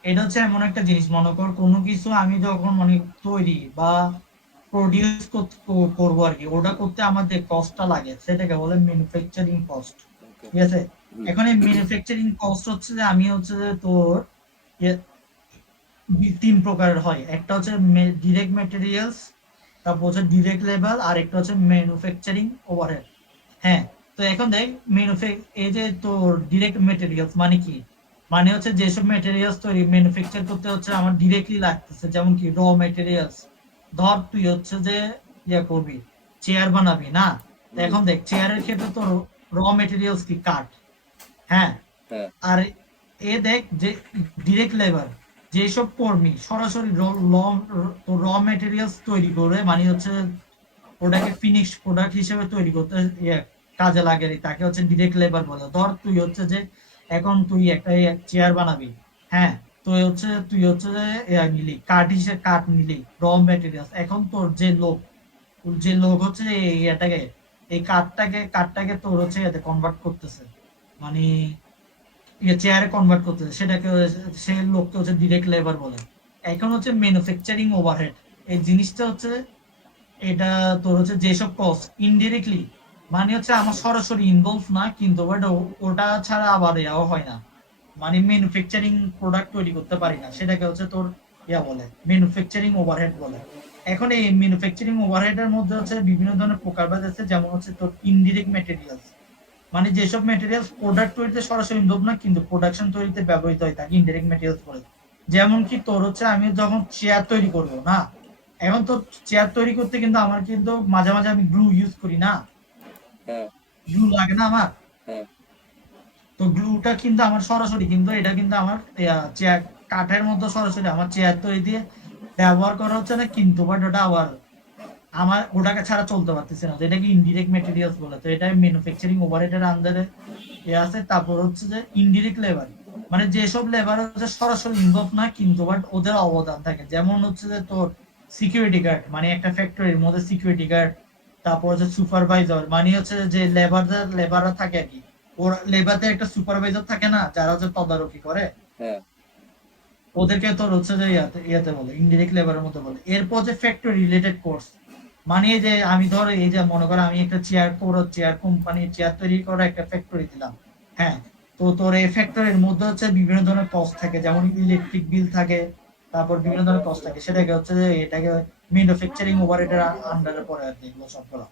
এটা হচ্ছে এমন একটা জিনিস, মনে কর কোনো কিছু আমি যখন মানে তৈরি বা প্রডিউস করবো আর কি, ওটা করতে আমার যে কস্টটা লাগে সেটাকে বলে ম্যানুফ্যাকচারিং কস্ট। ওকে। ঠিক আছে? হুম। এখন এই ম্যানুফ্যাকচারিং কস্ট হচ্ছে যে আমি হচ্ছে যে তোর তিন প্রকারের হয়। একটা হচ্ছে ডিরেক্ট ম্যাটেরিয়ালস, তারপর হচ্ছে ডিরেক্ট লেবার, আর একটা হচ্ছে ম্যানুফ্যাকচারিং ওভারহেড। হ্যাঁ, তো এখন দেখ, এই যে তোর ডিরেক্ট ম্যাটেরিয়ালস মানে কি, মানে হচ্ছে যেসব ম্যাটেরিয়ালস তৈরি ম্যানুফ্যাকচার করতে হচ্ছে আমার ডিরেক্টলি লাগতেছে, যেমন কি র ম্যাটেরিয়ালস। ধর তুই হচ্ছে যে ইয়া করবি, চেয়ার বানাবি না, তো হুম। এখন দেখ চেয়ারের ক্ষেত্রে তো র ম্যাটেরিয়ালস কি কাঠ। হ্যাঁ, হ্যাঁ। আর দেখ যে ডিরেক্ট লেবার, যেসব কর্মী সরাসরি র মেটেরিয়ালস তৈরি করে, মানে হচ্ছে ওটাকে ফিনিশ প্রোডাক্ট হিসেবে তৈরি করতে ইয়ে কাজে লাগে, তাকে হচ্ছে ডিরেক্ট লেবার বলে। ধর তুই হচ্ছে যে এখন তুই একটা চেয়ার বানাবি। হ্যাঁ, তো হচ্ছে তুই হচ্ছে যে নিলি কাঠ হিসেবে, কাঠ নিলি র মেটেরিয়ালস। এখন তোর যে লোক হচ্ছে যে এই কাঠটাকে তোর হচ্ছে এতে কনভার্ট করতেছে, মানে চেয়ারে কনভার্ট করতেছে, সেটাকে সে লোককে হচ্ছে ডিরেক্ট লেবার বলে। এখন হচ্ছে ম্যানুফ্যাকচারিং ওভারহেড, এই জিনিসটা হচ্ছে এটা তোর হচ্ছে যেসব কস্ট ইনডিরেক্টলি, মানে হচ্ছে আমার সরাসরি ইনভলভ না কিন্তু বাট ওটা ছাড়া আবার এও হয় না, মানে ম্যানুফ্যাকচারিং প্রোডাক্ট তৈরি করতে পারি না, সেটাকে হচ্ছে তোর ইয়া বলে ম্যানুফ্যাকচারিং ওভারহেড বলে। এখন এই ম্যানুফ্যাকচারিং ওভারহেড এর মধ্যে হচ্ছে বিভিন্ন ধরনের প্রকারভেদ আছে, যেমন হচ্ছে তোর ইনডিরেক্ট ম্যাটেরিয়ালস, মানে যেসব ম্যাটেরিয়ালস প্রোডাক্ট তৈরিতে সরাসরি ইনভলভ না কিন্তু প্রোডাকশন তৈরিতে ব্যবহৃত হয় তাকে ইনডিরেক্ট ম্যাটেরিয়ালস বলে। যেমন কি তোর হচ্ছে আমি যখন চেয়ার তৈরি করব না, এখন তো চেয়ার তৈরি করতে কিন্তু আমার কিন্তু মাঝে মাঝে আমি গ্লু ইউজ করি না, হ্যাঁ। গ্লু লাগে না আমার। হ্যাঁ। তো গ্লুটা কিন্তু আমার সরাসরি কিন্তু এটা কিন্তু আমার চেয়ার কাঠের মধ্যে সরাসরি আমার চেয়ার তৈরি দিয়ে ব্যবহার করা হচ্ছে না, কিন্তু বাট ওটা আবার আমার ওটাকে ছাড়া চলতে পারতেছে না, যেটাকে ইনডিরেক্ট ম্যাটেরিয়ালস বলে। তো এটা ম্যানুফ্যাকচারিং ওভারহেডের আন্ডারে আছে। তারপর হচ্ছে যে ইনডিরেক্ট লেবার, মানে যেসব লেবার হচ্ছে সরাসরি ইনভলভ না কিন্তু বাট ওদের অবদান থাকে, যেমন হচ্ছে যে তোর সিকিউরিটি গার্ড, মানে একটা ফ্যাক্টরির মধ্যে সিকিউরিটি গার্ড। তারপর হচ্ছে সুপারভাইজার, মানে হচ্ছে যে লেবাররা থাকে আর কি, ওর লেবারদের একটা সুপারভাইজার থাকে না, যারা হচ্ছে তদারকি করে, হ্যাঁ। ওদেরকে তোর হচ্ছে যে ইয়াতে বলে ইনডিরেক্ট লেবারের মধ্যে বলে। এরপর যে ফ্যাক্টরি রিলেটেড কোর্স, মানে এই যে আমি ধর এই যে মনে করো আমি একটা চেয়ার কোম্পানি চেয়ার তৈরি করা একটা ফ্যাক্টরি দিলাম। হ্যাঁ, তো তোর এই ফ্যাক্টরির মধ্যে হচ্ছে বিভিন্ন ধরনের কস্ট থাকে, যেমন ইলেকট্রিক বিল থাকে, তারপর বিভিন্ন ধরনের কস্ট থাকে, সেটাকে হচ্ছে যে এটাকে ম্যানুফ্যাকচারিং ওভারহেডের আন্ডারে পড়ে আর কি এগুলো সবগুলো।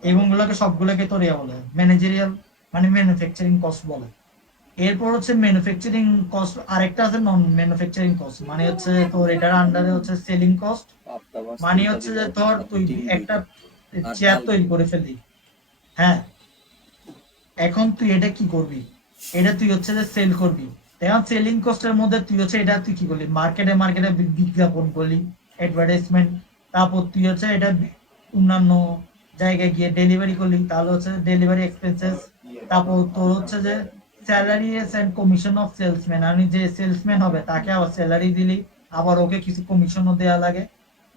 এবং সবগুলোকে তোর ইয়া বলে ম্যানেজারিয়াল, মানে ম্যানুফ্যাকচারিং কস্ট বলে। এরপর হচ্ছে ম্যানুফ্যাকচারিং কস্ট, আরেকটা আছে নন ম্যানুফ্যাকচারিং কস্ট, মানে হচ্ছে তোর এটার আন্ডারে হচ্ছে সেলিং কস্ট, আটটা মাস মানে তিনটা হচ্ছে দিব, যে ধর আর তুই ডিম একটা দুইটা, আর চেয়ার ডাল তৈরি দিব। করে ফেললি। হ্যাঁ, এখন তুই এটা কি করবি, এটা তুই হচ্ছে যে সেল করবি। এখন সেলিং কস্টের মধ্যে তুই হচ্ছে এটা তুই কি করলি, মার্কেটে মার্কেটে বিজ্ঞাপন করলি, অ্যাডভার্টাইজমেন্ট। তারপর তুই হচ্ছে এটা অন্যান্য জায়গায় গিয়ে ডেলিভারি করলি, তাহলে হচ্ছে ডেলিভারি এক্সপেন্সেস। তারপর তোর হচ্ছে যে salaries and commission of salesman, আমি যে সেলসম্যান হবে তাকে আবার স্যালারি দিলি, আবার ওকে কিছু কমিশনও দেওয়া লাগে।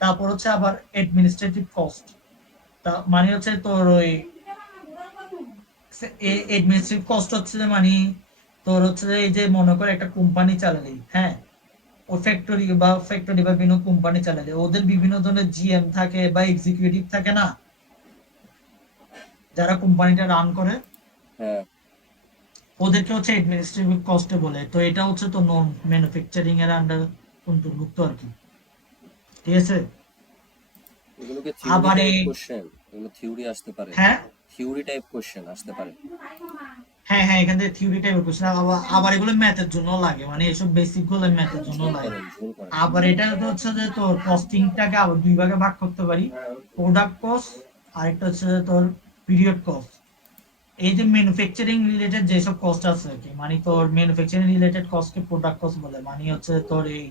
তারপর হচ্ছে আবার অ্যাডমিনিস্ট্রেটিভ কস্ট, তা মানে হচ্ছে তোর ওই অ্যাডমিনিস্ট্রেটিভ কস্ট হচ্ছে যে মানে তোর হচ্ছে যে এই যে মনে করে একটা কোম্পানি চালালি, হ্যাঁ, ও ফ্যাক্টরি বা বিভিন্ন কোম্পানি চালালে ওদের বিভিন্ন ধরনের জিএম থাকে বা এক্সিকিউটিভ থাকে না, যারা কোম্পানিটা রান করে, হ্যাঁ, ওদেরকে হচ্ছে অ্যাডমিনিস্ট্রেটিভ কস্টে বলে। তো এটা হচ্ছে তো নন ম্যানুফ্যাকচারিং এর আন্ডার অন্তর্ভুক্ত আর কি, ঠিক আছে। এগুলোকে থিওরি আবার টাইপ এই কোশ্চেন, এগুলো থিওরি আসতে পারে, হ্যাঁ থিওরি টাইপ কোশ্চেন আসতে পারে। হ্যাঁ হ্যাঁ এখান থেকে থিওরি টাইপের কোশ্চেন, আবার আবার এগুলো ম্যাথের জন্য লাগে, মানে এসব বেসিক গুলো ম্যাথের জন্য ঝোল লাগে। করেন, ঝোল করেন। আবার এটা তো হচ্ছে যে তোর কস্টিংটাকে আবার দুই ভাগে ভাগ করতে পারি, প্রোডাক্ট কস্ট আর একটা হচ্ছে যে তোর পিরিয়ড কস্ট। এই যে ম্যানুফ্যাকচারিং রিলেটেড যেসব কস্ট আছে আর কি, মানে তোর ম্যানুফ্যাকচারিং রিলেটেড কস্টকে প্রোডাক্ট কস্ট বলে, মানে হচ্ছে তোর এই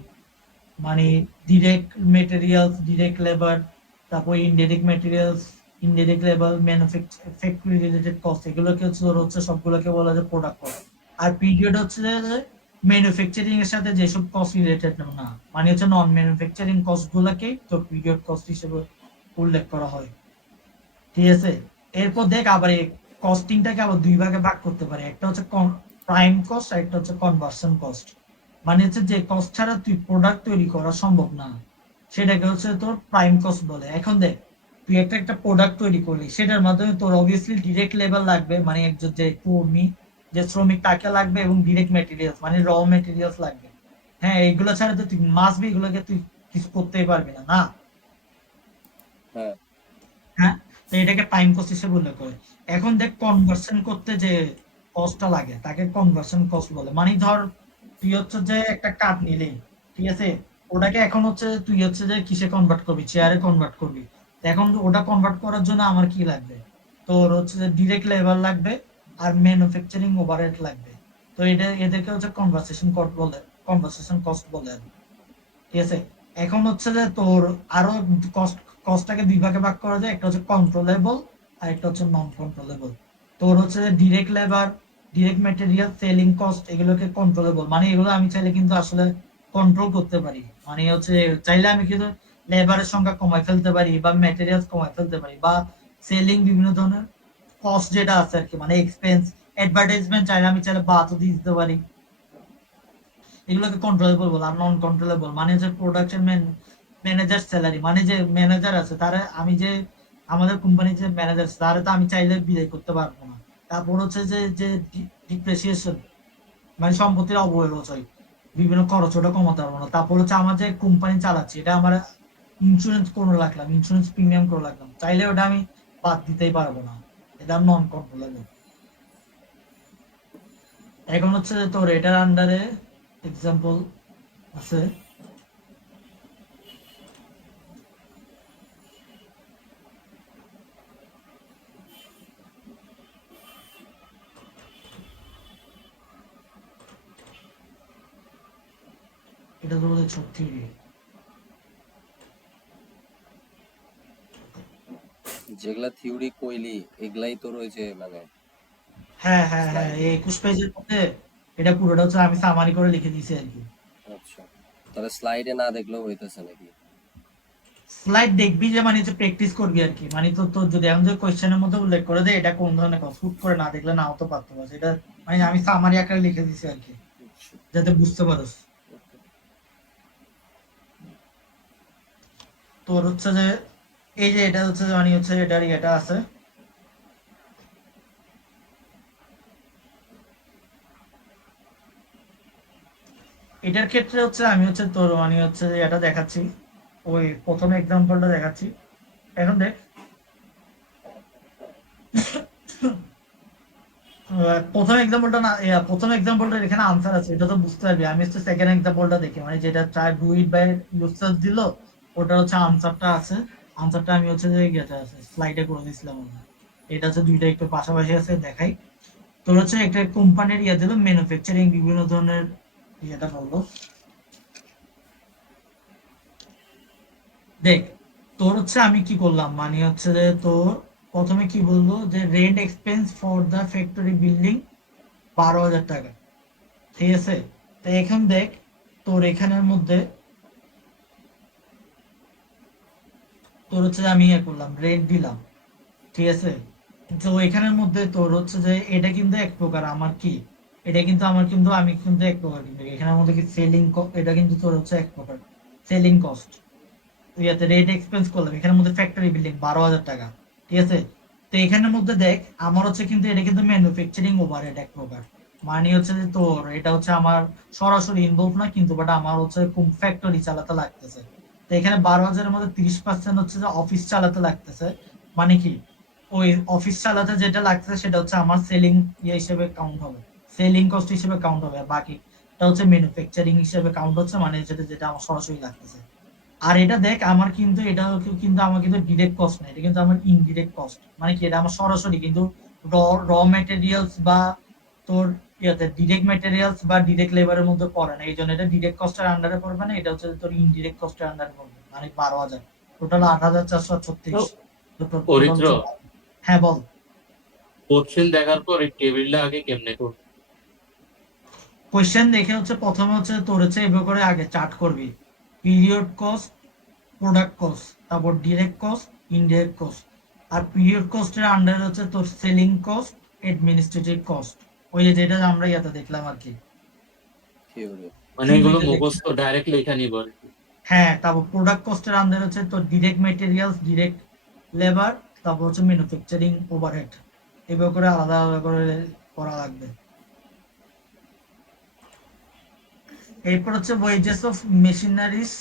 মানে ডিরেক্ট মেটেরিয়ালস, ডিরেক্ট লেবার, তারপর indirect materials, indirect labour, factory related cost, এগুলোকে হচ্ছে তোর হচ্ছে সবগুলোকে বলা যায় প্রোডাক্ট কস্ট। আর পিরিয়ড হচ্ছে যে ম্যানুফ্যাকচারিং এর সাথে যেসব কস্ট রিলেটেড না, মানে হচ্ছে নন ম্যানুফ্যাকচারিং কস্ট গুলোকে তোর পিরিয়ড কস্ট হিসেবে উল্লেখ করা হয়, ঠিক আছে। এরপর দেখ আবার এই কস্টিংটাকে আবার দুই ভাগে ভাগ করতে পারে, একটা হচ্ছে প্রাইম কস্ট আর একটা হচ্ছে কনভার্সন কস্ট। মানে হচ্ছে যে কস্ট ছাড়া তুই প্রোডাক্ট তৈরি করা সম্ভব না, সেটাকে হচ্ছে তোর প্রাইম কস্ট বলে। এখন দেখ তুই একটা একটা প্রোডাক্ট তৈরি করলি, সেটার মাধ্যমে তোর অবভিয়াসলি ডিরেক্ট লেবার লাগবে, মানে একজন যে কর্মী, যে শ্রমিক তাকে লাগবে, এবং ডিরেক্ট ম্যাটেরিয়ালস মানে র ম্যাটেরিয়ালস লাগবে। হ্যাঁ, এগুলো ছাড়া তো তুই মাসবি এগুলোকে তুই কিছু করতেই পারবি না, না? হ্যাঁ, হ্যাঁ, তো এটাকে টাইম কস্ট হিসেবে উল্লেখ করে। এখন দেখ কনভার্সন করতে যে কস্টটা লাগে তাকে কনভার্সন কস্ট বলে। মানে ধর তুই হচ্ছে যে একটা কাঠ নিলি, ঠিক আছে, ওটাকে এখন হচ্ছে তুই হচ্ছে যে কিসে কনভার্ট করবি, চেয়ারে কনভার্ট করবি। তো এখন ওটা কনভার্ট করার জন্য আমার কি লাগবে, তোর হচ্ছে যে ডিরেক্ট লেবার লাগবে আর ম্যানুফ্যাকচারিং ওভারহেড লাগবে। তো এটা এদেরকে হচ্ছে কনভার্সেশন কস্ট বলে, কনভার্সেশন কস্ট বলে আর কি। ঠিক আছে। এখন হচ্ছে যে তোর আরো কস্ট, কস্টটাকে দুই ভাগে ভাগ করা যায়, একটা হচ্ছে কন্ট্রোলেবল আর একটা হচ্ছে নন কন্ট্রোলেবল। তোর হচ্ছে যে direct labour, direct material, selling cost, এগুলোকে কন্ট্রোলেবল, মানে এগুলো আমি চাইলে কিন্তু আসলে কন্ট্রোল করতে পারি। মানে হচ্ছে চাইলে আমি কিন্তু লেবারের সংখ্যা কমাই ফেলতে পারি বা ম্যাটেরিয়ালস কমাই ফেলতে পারি, বা সেলিং বিভিন্ন ধরনের কস্ট যেটা আছে আর কি, মানে এক্সপেন্স, অ্যাডভার্টাইজমেন্ট চাইলে আমি চাইলে বাদও দিয়ে দিতে পারি। এগুলোকে কন্ট্রোলেবল বলে। আর নন কন্ট্রোলেবল মানে যে প্রোডাকশন ম্যানেজার স্যালারি, মানে যে ম্যানেজার আছে তারা, আমি যে আমাদের কোম্পানির যে ম্যানেজার আছে তারা তো আমি চাইলে বিদায় করতে পারবো না। তারপর হচ্ছে যে যে ডিপ্রিসিয়েশন মানে সম্পত্তির অবশ্যই বিভিন্ন খরচ ওটা কমাতে পারবো না। তারপর হচ্ছে আমার যে কোম্পানি চালাচ্ছি এটা আমার ইন্স্যুরেন্স করে রাখলাম, ইন্স্যুরেন্স প্রিমিয়াম করে রাখলাম, চাইলে ওটা আমি বাদ দিতেই পারবো না, এটা নন কন্ট্রোলেবল। এখন হচ্ছে যে তোর এটার আন্ডারে এক্সাম্পল আছে, এটা তো বোধহয় সত্যি। যেগুলা থিওরি কইলি এগুলাই তো রয়েছে মানে হ্যাঁ হ্যাঁ হ্যাঁ, স্লাইডে। এই 21 পেজের মধ্যে এটা পুরোটা হচ্ছে আমি সামারি করে লিখে দিয়েছি আর কি। আচ্ছা, তাহলে স্লাইডে না দেখলেও হইতেছে নাকি? স্লাইড দেখবি যে মানে হচ্ছে প্র্যাকটিস করবি আর কি, মানে তো তোর যদি এখন যে কোয়েশ্চেনের মধ্যে উল্লেখ করে দেয় এটা কোন ধরনের কথা, হুট করে না দেখলে নাও তো পারতে পারছ, এটা মানে আমি সামারি আকারে লিখে দিয়েছি আর কি, আচ্ছা, যাতে বুঝতে পারোস। ওকে। তোর হচ্ছে যে এই যে এটা হচ্ছে যে মানে হচ্ছে এটার এটা আছে, এটার ক্ষেত্রে হচ্ছে আমি হচ্ছে তোর মানে হচ্ছে যে এটা দেখাচ্ছি, ওই প্রথম এক্সাম্পলটা দেখাচ্ছি। এখন দেখ প্রথম এক্সাম্পলটা না, প্রথম এক্সাম্পলটা এখানে আনসার আছে, এটা তো বুঝতে পারবি। আমি হচ্ছে সেকেন্ড এক্সাম্পলটা দেখি, মানে যেটা try do it by yourself দিল, ওটা হচ্ছে আনসারটা আছে। আনসারটা আমি হচ্ছে যে ইয়েতে আছে, স্লাইডে করে দিয়েছিলাম ওটা। এটা হচ্ছে দুইটা একটু পাশাপাশি আছে, দেখাই। তোর হচ্ছে একটা কোম্পানির ইয়ে দিল, ম্যানুফ্যাকচারিং বিভিন্ন ধরনের ইয়েটা বললো। দেখ তোর হচ্ছে আমি কি করলাম, মানে হচ্ছে যে তোর প্রথমে কি বললো যে rent expense for the factory building 12,000 টাকা, ঠিক আছে। তো এখন দেখ তোর এখানের মধ্যে তোর হচ্ছে যে আমি ইয়ে করলাম, রেট দিলাম, ঠিক আছে। তো এখানের মধ্যে তোর হচ্ছে যে এটা কিন্তু এক প্রকার আমার কি, এটা কিন্তু আমার কিন্তু আমি কিন্তু এক প্রকার, কিন্তু এখানের মধ্যে কি সেলিং, এটা কিন্তু তোর হচ্ছে এক প্রকার সেলিং কস্ট। ইয়াতে রেট এক্সপেন্স করলাম, এখানের মধ্যে ফ্যাক্টরি বিল্ডিং 12,000 টাকা, ঠিক আছে। তো এখানের মধ্যে দেখ আমার হচ্ছে কিন্তু এটা কিন্তু ম্যানুফ্যাকচারিং ওভারহেড এক প্রকার, মানে হচ্ছে যে তোর এটা হচ্ছে আমার সরাসরি ইনভলভ না, কিন্তু বাট আমার হচ্ছে কোন ফ্যাক্টরি চালাতে লাগতেছে। তো এখানে 12,000-এর মধ্যে 30% হচ্ছে যে অফিস চালাতে লাগতেছে, মানে কি ওই অফিস চালাতে যেটা লাগতেছে সেটা হচ্ছে আমার সেলিং ইয়ে হিসেবে কাউন্ট হবে, সেলিং কস্ট হিসেবে কাউন্ট হবে, আর বাকিটা হচ্ছে ম্যানুফ্যাকচারিং হিসেবে কাউন্ট হচ্ছে, মানে যেটা যেটা আমার সরাসরি লাগতেছে। আর এটা দেখ আমার কিন্তু এটা কিন্তু আমার কিন্তু ডিরেক্ট কস্ট না, এটা কিন্তু আমার ইনডিরেক্ট কস্ট, মানে কি এটা আমার সরাসরি কিন্তু র র ম্যাটেরিয়ালস বা তোর ইয়াতে ডিরেক্ট ম্যাটেরিয়ালস বা ডিরেক্ট লেবারের মধ্যে পড়ে না, এই জন্য এটা ডিরেক্ট কস্টের আন্ডারে পড়বে না, এটা হচ্ছে তোর ইনডিরেক্ট কস্টের আন্ডারে পড়বে, মানে 12,000, টোটাল 8,436। টোটাল অরিত্র, হচ্ছে, হ্যাঁ বল। কোশ্চেন দেখার পর এই টেবিলটা আগে কেমনে করবো? কোয়েশ্চেন দেখে হচ্ছে প্রথমে হচ্ছে তোর হচ্ছে এভাবে করে আগে চার্ট করবি, পিরিয়ড কস্ট, প্রোডাক্ট কস্ট, তারপর ডিরেক্ট কস্ট, ইনডিরেক্ট কস্ট। আর পিরিয়ড কস্টের আন্ডারে হচ্ছে তোর সেলিং কস্ট, অ্যাডমিনিস্ট্রেটিভ কস্ট, ওই যে যেটা আমরা ইয়াতে দেখলাম আর কি, থিওরি। মানে এগুলো থিওরিতে মুখস্থ দেখলাম। ডাইরেক্ট লেখা নিব আর কি। হ্যাঁ, তারপর প্রোডাক্ট কস্টের আন্ডারে হচ্ছে তোর ডিরেক্ট মেটেরিয়ালস, ডিরেক্ট লেবার, তারপর হচ্ছে ম্যানুফ্যাকচারিং ওভারহেড, এভাবে করে আলাদা আলাদা করে করা লাগবে। এরপর হচ্ছে wages of machineries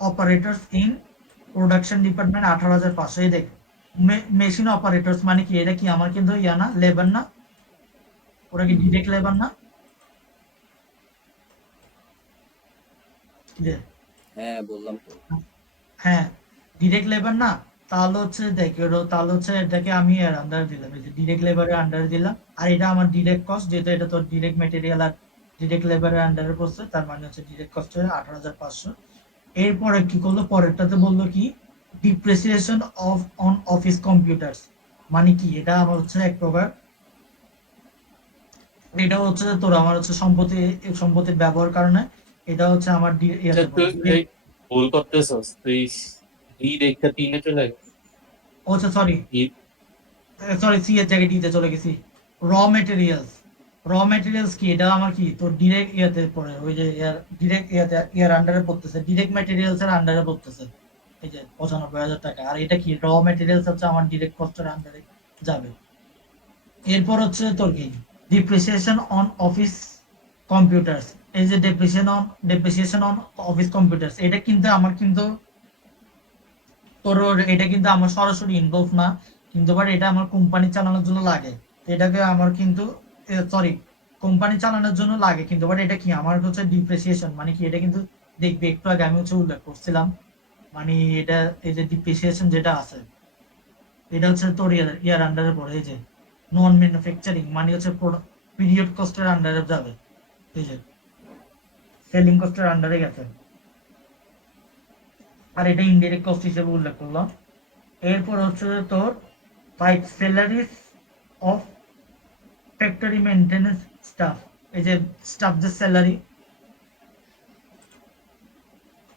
operators in production department 18,500। এই দেখ মেশিন অপারেটরস মানে কি, এটা কি আমার কিন্তু ইয়া না, লেবার না, ওরা কি ডিরেক্ট লেবার না? কি রে? হ্যাঁ বললাম তো। হ্যাঁ, ডিরেক্ট লেবার না, তাহলে হচ্ছে দেখ তাহলে হচ্ছে এটাকে আমি এর আন্ডারে দিলাম, এই যে ডিরেক্ট লেবারের আন্ডারে দিলাম, আর এটা আমার ডিরেক্ট কস্ট, যেহেতু এটা তোর ডিরেক্ট মেটেরিয়াল আর ডিরেক্ট লেবারের আন্ডারে পড়ছে, তার মানে হচ্ছে ডিরেক্ট কস্ট হচ্ছে 18,500। এরপরে কি করলো, পরেরটাতে বললো কি depreciation of on office computers, মানে কি এটা আমার হচ্ছে এক প্রকার, এটা হচ্ছে যে তোর আমার হচ্ছে সম্পত্তির ব্যবহার কারণে, এটা হচ্ছে আমার আচ্ছা ইয়াতে পড়ে। তুই এই ভুল করতেছস, তুই ই দেখা 3-এ চলে গেছিস। ও আচ্ছা সরি, ই- সরি সি এর জায়গায় ডিতে চলে গেছি। র মেটেরিয়ালস, র মেটেরিয়ালস কি এটা আমার কি তোর ডিরেক্ট ইয়াতে পড়ে, ওই যে ইয়ার ডিরেক্ট ইয়াতে ইয়ার আন্ডারে পড়তেছে, ডিরেক্ট মেটেরিয়ালস এর আন্ডারে পড়তেছে, এই যে 95,000 টাকা। আর এটা কি র মেটেরিয়ালস হচ্ছে আমার ডিরেক্ট কস্টের আন্ডারে যাবে। এরপর হচ্ছে তোর কি ডিপ্রিসিয়েশন অন অফিস কম্পিউটার্স, এই যে ডেপ্রিসিয়েশন অন অফিস কম্পিউটার্স, এটা কিন্তু আমার কিন্তু তোর এটা কিন্তু আমার সরাসরি ইনভলভ না, কিন্তু বাট এটা আমার কোম্পানি চালানোর জন্য লাগে। তো এটাকে আমার কিন্তু সরি, কোম্পানি চালানোর জন্য লাগে, কিন্তু বাট এটা কি আমার হচ্ছে ডিপ্রিসিয়েশন, মানে কি এটা কিন্তু দেখবি একটু আগে আমি হচ্ছে উল্লেখ করছিলাম, মানে এটা এই যে ডিপ্রিসিয়েশন যেটা আছে, এটা হচ্ছে তোর ইয়ার আন্ডারে পড়ে, এই যে নন ম্যানুফ্যাকচারিং, মানে হচ্ছে পিরিয়ড কস্টের আন্ডারে যাবে, এই যে সেলিং কস্টের আন্ডারে গেছে, আর এটা ইনডিরেক্ট কস্ট হিসেবে উল্লেখ করলাম। এরপর হচ্ছে যে তোর like salaries of factory maintenance staff, এই যে স্টাফদের স্যালারি,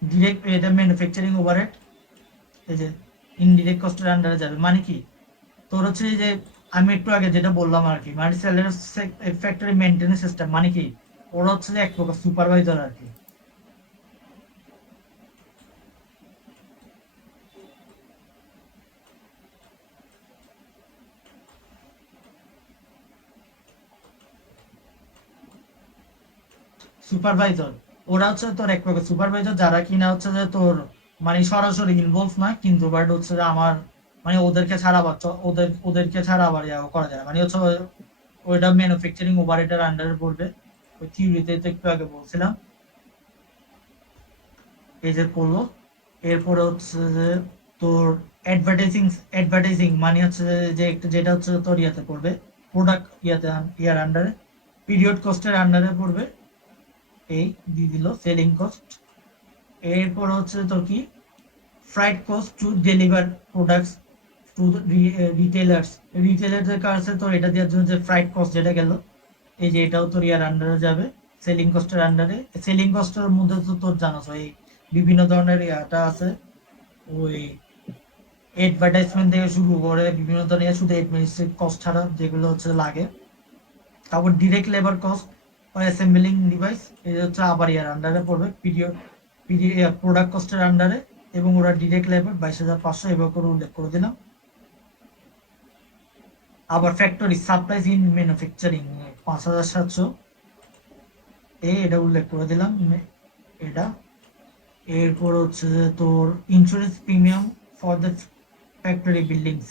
ডিরেক্ট এটা ম্যানুফ্যাকচারিং ওভারহেড, এই যে ইনডিরেক্ট কস্টের আন্ডারে যাবে, মানে কি তোর হচ্ছে এই যে আমি একটু আগে যেটা বললাম আর কি, মানে স্যালারি ফ্যাক্টরি মেইনটেনেন্স সিস্টেম, মানে কি ওরা হচ্ছে যে এক প্রকার সুপারভাইজার আর কি। সুপারভাইজার, ওরা হচ্ছে তোর এক প্রকার সুপারভাইজার, যারা কিনা হচ্ছে যে তোর মানে সরাসরি ইনভলভ না, কিন্তু বাট হচ্ছে যে আমার মানে ওদেরকে ছাড়া আবার ওদেরকে ছাড়া আবার ইয়া করা যায় না। মানে হচ্ছে ওইটা ম্যানুফ্যাকচারিং ওভারহেডের আন্ডারে পড়বে, ওই থিওরিতে তো একটু আগে বলছিলাম, এই যে পড়লো। এরপরে হচ্ছে যে তোর অ্যাডভার্টাইজিং মানে হচ্ছে যে একটু যেটা হচ্ছে তোর ইয়াতে পড়বে, প্রোডাক্ট ইয়াতে ইয়ার আন্ডারে, পিরিয়ড কস্টের আন্ডারে পড়বে, এই দিয়ে দিল সেলিং কস্ট। এরপর হচ্ছে তোর কি freight cost to deliver products to retailers, রিটেলারদের কাছে তো এটা দেওয়ার জন্য যে ফ্রাইট কস্ট যেটা গেল, এই যে এটাও তোর ইয়ার আন্ডারে যাবে, সেলিং কস্টের আন্ডারে। সেলিং কস্টের মধ্যে তো তোর জানোস ওই বিভিন্ন ধরনের ইয়াটা আছে, ওই অ্যাডভার্টাইজমেন্ট থেকে শুরু করে বিভিন্ন ধরনের, শুধু অ্যাডমিনিস্ট্রেটিভ কস্ট ছাড়া যেগুলো হচ্ছে লাগে। তারপর ডিরেক্ট লেবার কস্ট বা অ্যাসেম্বলিং ডিভাইস, এটা হচ্ছে আবার ইয়ার আন্ডারে পড়বে, প্রোডাক্ট কস্টের আন্ডারে, এবং ওরা ডিরেক্ট লেবার 22,500 এভাবে করে উল্লেখ করে দিলাম। আবার ফ্যাক্টরি সাপ্লাইজ ইন ম্যানুফ্যাকচারিং 5,700, এটা উল্লেখ করে দিলাম এটা। এরপর হচ্ছে যে তোর insurance premium for the factory buildings,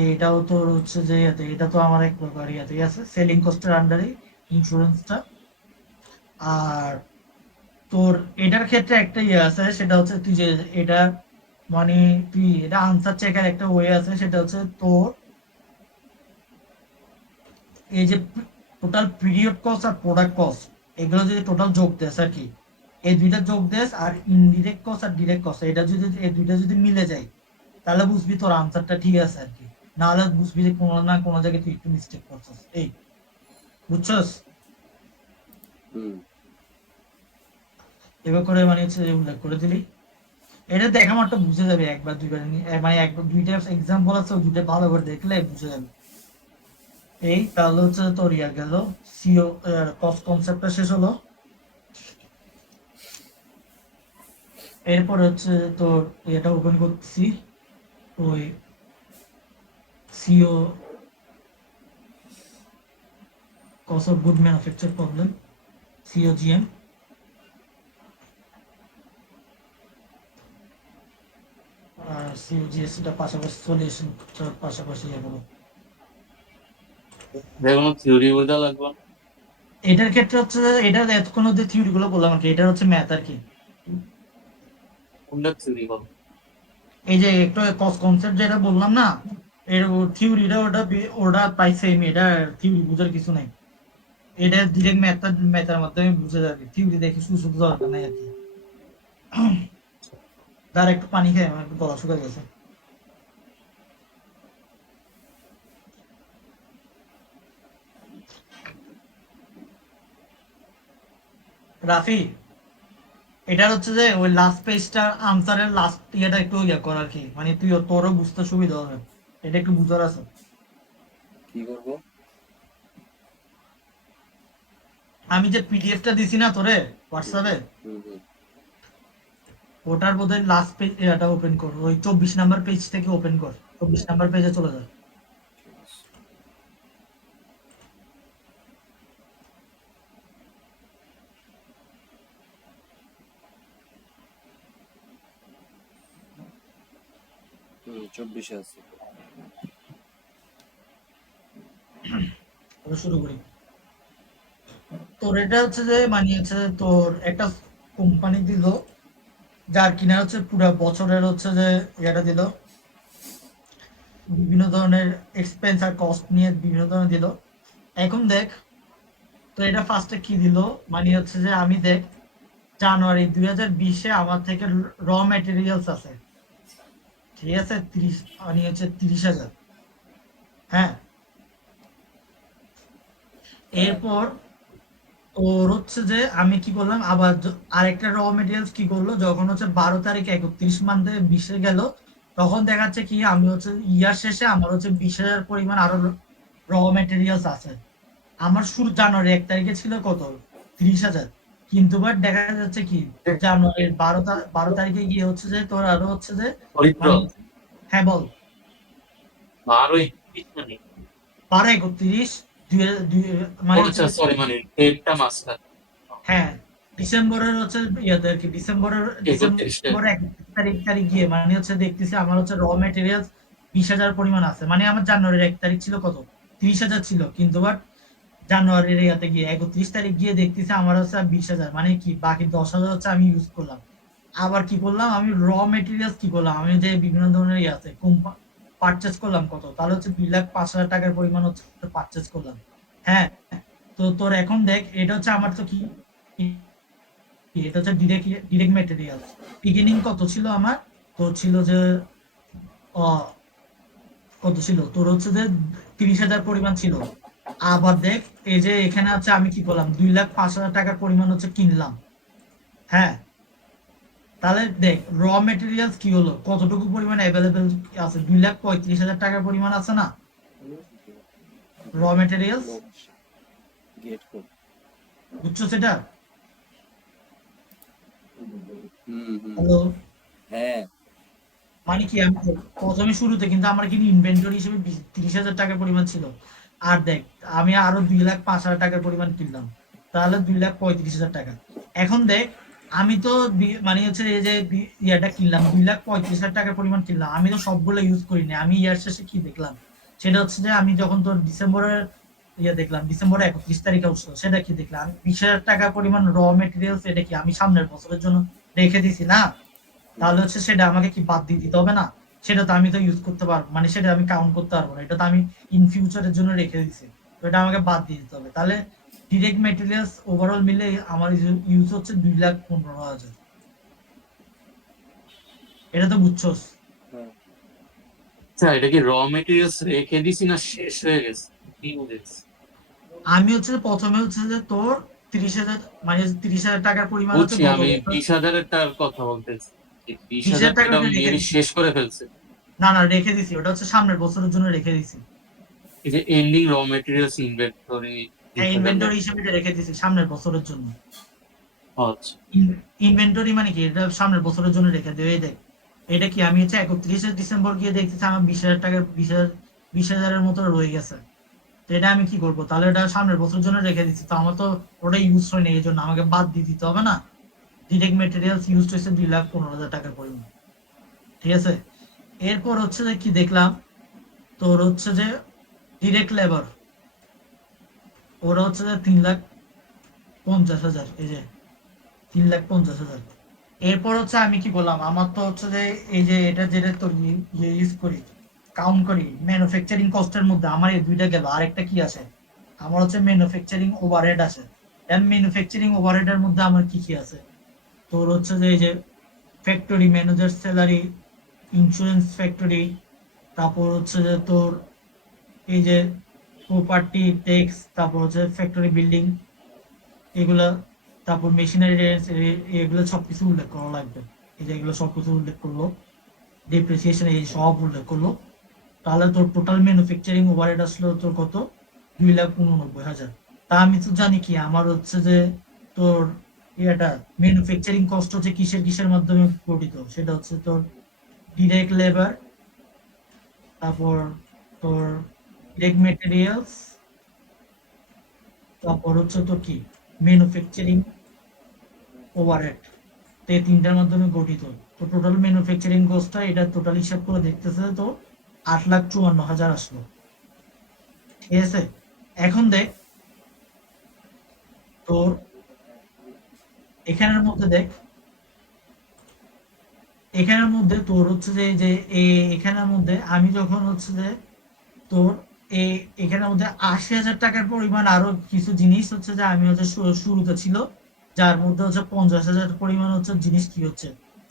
এটাও তোর হচ্ছে যে এটা তো আমার এক প্রকার ইয়াতে আছে, সেলিং কস্টের আন্ডারে ইন্স্যুরেন্সটা। আর তোর এটার ক্ষেত্রে একটা ইয়ে আছে, সেটা হচ্ছে তুই যে এটা মানে তুই এটা আনসার চেকের একটা ওয়ে আছে, সেটা হচ্ছে তোর এই যে টোটাল পিরিয়ড কস্ট আর প্রোডাক্ট কস্ট, এগুলো যদি টোটাল যোগ দেস আর কি, এই দুইটা যোগ দেস, আর ইনডিরেক্ট কস্ট আর ডিরেক্ট কস্ট এটা যদি এই দুইটা যদি মিলে যায়, তাহলে বুঝবি তোর আনসারটা ঠিক আছে আর কি। নাহলে বুঝবি যে কোনো না কোনো জায়গায় তুই একটু মিস্টেক করছিস। এই বুঝছস? হুম। এবার করে মানে হচ্ছে উল্লেখ করে দিলি, এটা দেখা মাত্র বুঝে যাবে, একবার দুইবার মানে একবার দুইটা এক্সাম্পল আছে, ওই দুইটা ভালো করে দেখলে বুঝে যাবে। এই তাহলে হচ্ছে তোর ইয়া গেল, সিও কস্ট কনসেপ্টটা শেষ হলো। এরপর হচ্ছে তোর এটা ওপেন করতেছি, ওই CO cost of good manufacture problem, COGM. আর সিওজিএসটা পাশাপাশি সলিউশন পাশাপাশি এগুলো। যেকোনো থিওরি বোঝা লাগবে না। এটার ক্ষেত্রে হচ্ছে এটা এতক্ষণ যে থিওরি গুলো বললাম আর কি, এটা হচ্ছে ম্যাথ আর কি। কোনটা থিওরি বল? এই যে একটু কস্ট কনসেপ্ট যেটা বললাম না, এর থিওরিটা ওটা ওটা প্রায় সেম, এটা থিওরি বুঝার কিছু নাই, এটা ডিরেক্ট ম্যাথের মাধ্যমে বুঝে যাবে, থিওরি দেখে শুধু শুধু দরকার নাই আর কি। তার একটু পানি খেয়ে আমার একটু গলা শুকিয়ে গেছে। রাফি, এটা হচ্ছে যে ওই লাস্ট পেজটা আনসারের লাস্ট ইয়েটা একটু ইয়ে কর আর কি, মানে তুই তোরও বুঝতে সুবিধা হবে, এটা একটু বুঝার আছে। কি করব? আমি যে পিডিএফটা দিছি না তোরে হোয়াটসঅ্যাপে, হুম হুম। ওটার বোধহয় লাস্ট পেজ এটা ওপেন কর, ওই 24 নাম্বার পেজ থেকে ওপেন কর, 24 নাম্বার পেজে চলে যা। ঠিক আছে। হুম, 24-এ আছে। আমরা শুরু করি। তোর এটা হচ্ছে যে মানে হচ্ছে তোর একটা কোম্পানি দিল, যার কিনা হচ্ছে পুরো বছরের হচ্ছে যে এটা দিল, বিভিন্ন ধরনের এক্সপেন্স আর কস্ট নিয়ে বিভিন্ন ধরনের দিল। এখন দেখ, তো এটা ফার্স্টে কি দিল, মানে হচ্ছে যে আমি দেখ জানুয়ারি 2020-এ আমার থেকে র ম্যাটেরিয়ালস আছে, ঠিক আছে, 30 মানে হচ্ছে 30,000। হ্যাঁ, এরপর ওর হচ্ছে যে আমি কি করলাম আবার আরেকটা র মেটেরিয়ালস কি করলো, যখন হচ্ছে 12 তারিখ 31 মান্থে 20-এ গেল, তখন দেখাচ্ছে কি আমি হচ্ছে ইয়ার শেষে আমার হচ্ছে 20,000 পরিমাণ আরো র মেটেরিয়ালস আছে। আমার শুরু জানুয়ারি 1 তারিখে ছিল কত, 30,000, কিন্তু বাট দেখা যাচ্ছে কি জানুয়ারির 12 তারিখে গিয়ে হচ্ছে যে তোর আরো হচ্ছে যে হরিদ্র মানে, হ্যাঁ বল, 12-31 মানে 12, 31, ও মানে আচ্ছা, হচ্ছে, সরি, মানে ডেটটা মাঝখানে। হ্যাঁ ডিসেম্বরের হচ্ছে ইয়াতে আর কি, ডিসেম্বরের 31-এ। 31 তারিখ গিয়ে মানে হচ্ছে দেখতেছি আমার হচ্ছে র মেটেরিয়ালস 20,000 পরিমাণ আছে। মানে আমার জানুয়ারির 1 তারিখ ছিল কত, 30,000 ছিল, কিন্তু বাট জানুয়ারির ইয়াতে গিয়ে 31 তারিখ গিয়ে দেখতেছি আমার হচ্ছে 20,000, মানে কি বাকি 10,000 হচ্ছে আমি ইউজ করলাম। আবার কি করলাম আমি র মেটেরিয়ালস কি করলাম, আমি যে বিভিন্ন ধরনের ইয়ে আছে পারচেস করলাম কত, তাহলে হচ্ছে 2,05,000 টাকার পরিমাণ হচ্ছে পারচেস করলাম। হ্যাঁ, তো তোর এখন দেখ এটা হচ্ছে আমার তো কি, এটা হচ্ছে ডিরেক্ট ডিরেক্ট ম্যাটেরিয়াল। বিগিনিং কত ছিল আমার, তোর ছিল যে কত ছিল তোর হচ্ছে যে 30,000 পরিমাণ ছিল। আবার দেখ, এই যে এখানে আছে আমি কি করলাম, 2,05,000 টাকার পরিমাণ হচ্ছে কিনলাম। হ্যাঁ, তাহলে দেখ র মেটেরিয়ালস কি হলো, কতটুকু পরিমাণ অ্যাভেলেবেল আছে, 2,35,000 টাকার পরিমাণ আছে না র মেটেরিয়ালস। Gate code. বুঝছো সেটা? হুম। হ্যালো, হ্যাঁ। মানে কি আমি প্রথমে শুরুতে কিন্তু আমার কিন্তু ইনভেন্টরি হিসেবে 30,000 টাকার পরিমাণ ছিল। আর দেখ আমি আরো 2,05,000 টাকার পরিমাণ কিনলাম, তাহলে 2,35,000 টাকা। এখন দেখ আমি তো মানে হচ্ছে এই যে ইয়াটা কিনলাম 2,35,000 টাকার পরিমাণ কিনলাম, আমি তো সবগুলো ইউজ করিনি। আমি ইয়ার শেষে কি দেখলাম, সেটা হচ্ছে যে আমি যখন তোর ডিসেম্বরের দেখলাম, ডিসেম্বরের 31 তারিখে উঠছিল, সেটা কি দেখলাম, আমি 20,000 টাকা পরিমাণ র মেটেরিয়ালস এটা কি আমি সামনের বছরের জন্য রেখে দিছি না? তাহলে হচ্ছে সেটা আমাকে কি বাদ দিয়ে দিতে হবে না? সেটা তো আমি তো ইউজ করতে পারবো, মানে সেটা আমি কাউন্ট করতে পারবো না, এটা তো আমি ইন ফিউচারের জন্য রেখে দিছি। তো এটা আমাকে বাদ দিয়ে দিতে হবে। তাহলে ডিরেক্ট মেটেরিয়ালস ওভারঅল মিলে আমার ইউজ হচ্ছে 2,15,000। এটা তো বুঝছোস? হ্যাঁ। আচ্ছা, এটা কি র মেটেরিয়ালস রেখে দিছি না শেষ হয়ে গেছে? কি বুঝেছি? আমি হচ্ছে প্রথমে হচ্ছে যে তোর 30,000, মানে 30,000 টাকার পরিমাণ হচ্ছে বুঝছি, গত আমি বছর। 20,000 টাকার কথা বলতেছি। 20,000 20,000 টাকা টাকা ওটা রেখে মেবি দিছি। শেষ করে ফেলছে। না না, রেখে দিছি, ওটা হচ্ছে সামনের বছরের জন্য রেখে দিছি। এই যে এন্ডিং র মেটেরিয়ালস ইনভেন্টরি হ্যাঁ, 30,000 ইনভেন্টরি লেখা। হিসেবে এটা রেখে দিছি সামনের বছরের জন্য। আচ্ছা। ইনভেন্টরি মানে কি, এটা সামনের বছরের জন্য রেখে দেবে। এই দেখ এটা কি আমি হচ্ছে 31শে ডিসেম্বর গিয়ে দেখতেছি আমার 20,000 টাকা 20,000 মতো রয়ে গেছে। তো এটা আমি কি করবো, তাহলে এটা সামনের বছরের জন্য রেখে দিচ্ছি, তো আমার তো ওটা ইউজ হয়নি, এই জন্য আমাকে বাদ দিয়ে দিতে হবে না? ডিরেক্ট মেটেরিয়ালস ইউজ হয়েছে 2,15,000 টাকার পরিমাণ। ঠিক আছে, এরপর হচ্ছে যে কি দেখলাম, তোর হচ্ছে যে ডিরেক্ট লেবার, ওরা হচ্ছে যে 3,50,000, এই যে 3,50,000। এরপর হচ্ছে আমি কি বললাম, আমার তো হচ্ছে যে এই যে এটা যেটা তোর ইউজ করি, কাউন্ট করি ম্যানুফ্যাকচারিং কস্টের মধ্যে, আমার এই দুইটা গেল, আরেকটা কি আছে, আমার হচ্ছে ম্যানুফ্যাকচারিং ওভারহেড আছে। ম্যানুফ্যাকচারিং ওভারহেড এর মধ্যে আমার কি কি আছে, তোর হচ্ছে যে এই যে factory manager salary, insurance factory, তারপর হচ্ছে যে তোর এই যে প্রপার্টি ট্যাক্স, তারপর হচ্ছে ফ্যাক্টরি বিল্ডিং এগুলা, তারপর মেশিনারি রেন্টস, এগুলো সবকিছু উল্লেখ করা লাগবে। এই যে এগুলো সবকিছু উল্লেখ করলো, ডেপ্রিসিয়েশন এই সব উল্লেখ করলো। তাহলে তোর টোটাল ম্যানুফ্যাকচারিং ওভারহেড আসলো তোর কত, 2,89,000। তা আমি তো জানি কি আমার হচ্ছে যে তোর এটা ম্যানুফ্যাকচারিং কস্ট হচ্ছে কিসের কিসের মাধ্যমে গঠিত, সেটা হচ্ছে তোর ডিরেক্ট লেবার, তারপর তোর ডিরেক্ট মেটেরিয়ালস, তারপর হচ্ছে তোর কি ম্যানুফ্যাকচারিং ওভারহেড, তো এই তিনটার মাধ্যমে গঠিত। তো টোটাল ম্যানুফ্যাকচারিং কস্টটা এটা টোটাল হিসাব করে দেখতেছে তো 8,54,000 আসলো। ঠিক আছে, এখন দেখ তোর এখানের মধ্যে দেখ, এখানের মধ্যে তোর হচ্ছে যে যে এখানের মধ্যে আমি যখন হচ্ছে যে তোর এই এখানের মধ্যে 80,000 টাকার পরিমাণ আরো কিছু জিনিস হচ্ছে যে আমি হচ্ছে শুরুতে ছিল, যার মধ্যে হচ্ছে 50,000 পরিমাণ হচ্ছে জিনিস কি হচ্ছে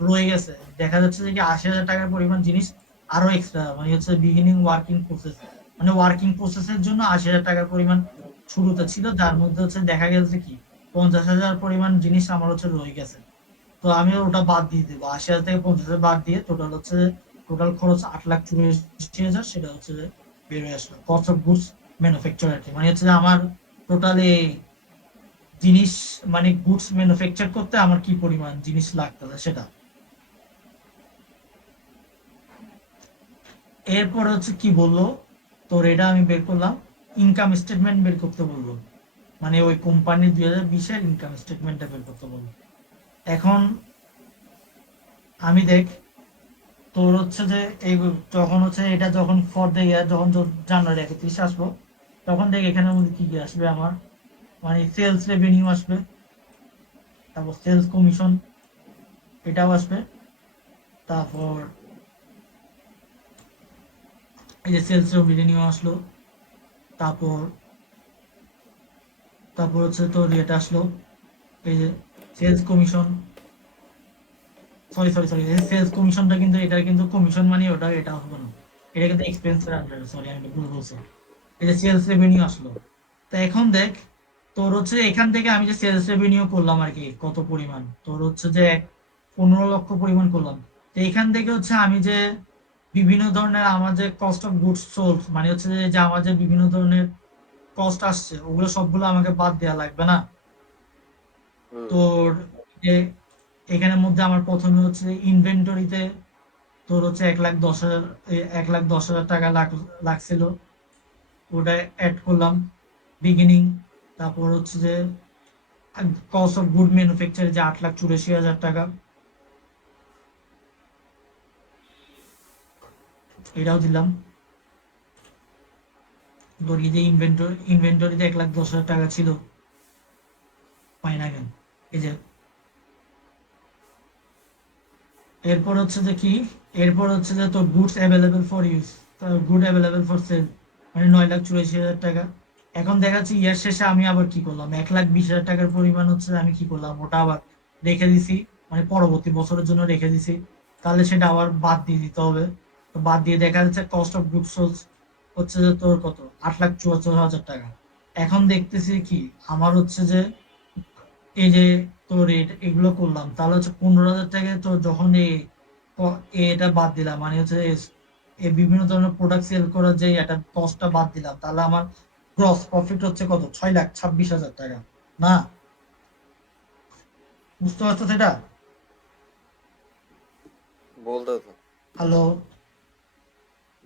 রয়ে গেছে। দেখা যাচ্ছে যে কি 80,000 টাকার পরিমাণ জিনিস আরো এক্সট্রা, মানে হচ্ছে বিগিনিং ওয়ার্কিং প্রসেস, মানে ওয়ার্কিং প্রসেসের জন্য 80,000 টাকার পরিমাণ শুরুতে ছিল, যার মধ্যে হচ্ছে দেখা গেছে কি 50,000 পরিমাণ জিনিস আমার হচ্ছে রয়ে গেছে। তো আমি ওটা বাদ দিয়ে দেবো, 80,000 থেকে 50,000 বাদ দিয়ে টোটাল হচ্ছে টোটাল খরচ 8,84,000, সেটা হচ্ছে যে বের হয়ে আসলো কস্ট অফ গুডস ম্যানুফ্যাকচার আর কি। মানে হচ্ছে যে আমার টোটালি জিনিস, মানে গুডস ম্যানুফ্যাকচার করতে আমার কি পরিমাণ জিনিস লাগতেছে সেটা। এরপর হচ্ছে কি বললো, তোর এটা আমি বের করলাম, ইনকাম স্টেটমেন্ট বের করতে বললো, মানে ওই কোম্পানির 2020-এর ইনকাম স্টেটমেন্টটা বের করতে বললো। এখন আমি দেখ তোর হচ্ছে যে এই যখন হচ্ছে এটা যখন ফর দ্য ইয়ার যখন জানুয়ারি 31 আসবো, তখন দেখ এখানের মধ্যে কি কি আসবে আমার, মানে সেলস রেভিনিউ আসবে, তারপর সেলস কমিশন এটাও আসবে, তারপর এই যে সেলস রেভিনিউ আসলো, তারপর তারপর হচ্ছে তোর এটা আসলো, এই যে sales commission, sorry sorry sorry, sales কমিশনটা কিন্তু এটা কিন্তু কমিশন মানে এটা হবে না, এটা কিন্তু এক্সপেন্সের আন্ডারে, সরি আমি ভুল বলছি। এই যে সেলস রেভিনিউ আসলো, তো এখন দেখ, তোর হচ্ছে এখান থেকে আমি যে সেলস রেভিনিউ করলাম আর কি, কত পরিমাণ, তোর হচ্ছে যে 15 লক্ষ পরিমাণ করলাম। তো এখান থেকে হচ্ছে আমি যে বিভিন্ন ধরনের আমার যে কস্ট অফ গুডস সোল্ড, মানে হচ্ছে যে আমার যে বিভিন্ন ধরনের কস্ট আসছে, ওগুলো সবগুলো আমাকে বাদ দেওয়া লাগবে না? হুম। তোর যে এখানের মধ্যে আমার প্রথমে হচ্ছে ইনভেন্টরিতে তোর হচ্ছে 1,10,000, 1,10,000 টাকা লাগছিল, ওটা অ্যাড করলাম বিগিনিং। তারপর হচ্ছে যে কস্ট অফ গুড ম্যানুফ্যাকচার যে 8,84,000 টাকা, এটাও দিলাম। ধরি যে ইনভেন্টরিতে 1,10,000 টাকা ছিল, পাই না কেন, এই যে। এরপর হচ্ছে যে কি, এরপর হচ্ছে যে তোর goods available for use, good available for sale, মানে 9,84,000 টাকা। এখন দেখাচ্ছি ইয়ার শেষে আমি আবার কি করলাম, 1,20,000 টাকার পরিমাণ হচ্ছে আমি কি করলাম, ওটা আবার রেখে দিছি, মানে পরবর্তী বছরের জন্য রেখে দিছি। তাহলে সেটা আবার বাদ দিয়ে দিতে হবে। তো বাদ দিয়ে দেখা যাচ্ছে কস্ট অফ গুডস সোল্ড হচ্ছে যে তোর কত, 8,74,000 টাকা। এখন দেখতেছি কি, আমার হচ্ছে যে এই যে তোর এগুলো করলাম, তাহলে হচ্ছে 15,000 টাকায় তো যখন এটা বাদ দিলাম, মানে হচ্ছে এই বিভিন্ন ধরনের প্রোডাক্ট সেল করার যে একটা কস্টটা বাদ দিলাম, তাহলে আমার গ্রস প্রফিট হচ্ছে কত, 6,26,000 টাকা। না, বুঝতে পারছো সেটা? বলতে থাক, হ্যালো?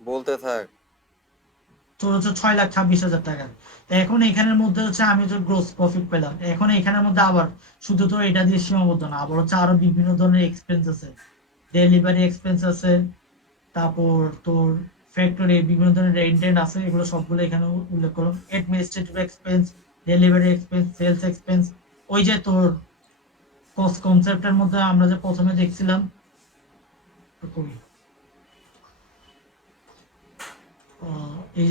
বলতে থাক। তোর হচ্ছে 6,26,000 টাকা। তো এখন এখানের মধ্যে হচ্ছে আমি তো গ্রোস প্রফিট পেলাম, এখন এখানের মধ্যে আবার শুধু তো এটা দিয়ে সীমাবদ্ধ না, আবার হচ্ছে আরো বিভিন্ন ধরনের এক্সপেন্স আছে, ডেলিভারি এক্সপেন্স আছে, তারপর তোর ফ্যাক্টরি বিভিন্ন ধরনের রেন্টেন্ট আছে, এগুলো সবগুলো এখানে উল্লেখ করলাম। Administrative expense, delivery expense, sales expense, ওই যে তোর কস্ট কনসেপ্টের মধ্যে আমরা যে প্রথমে দেখছিলাম, কই, এই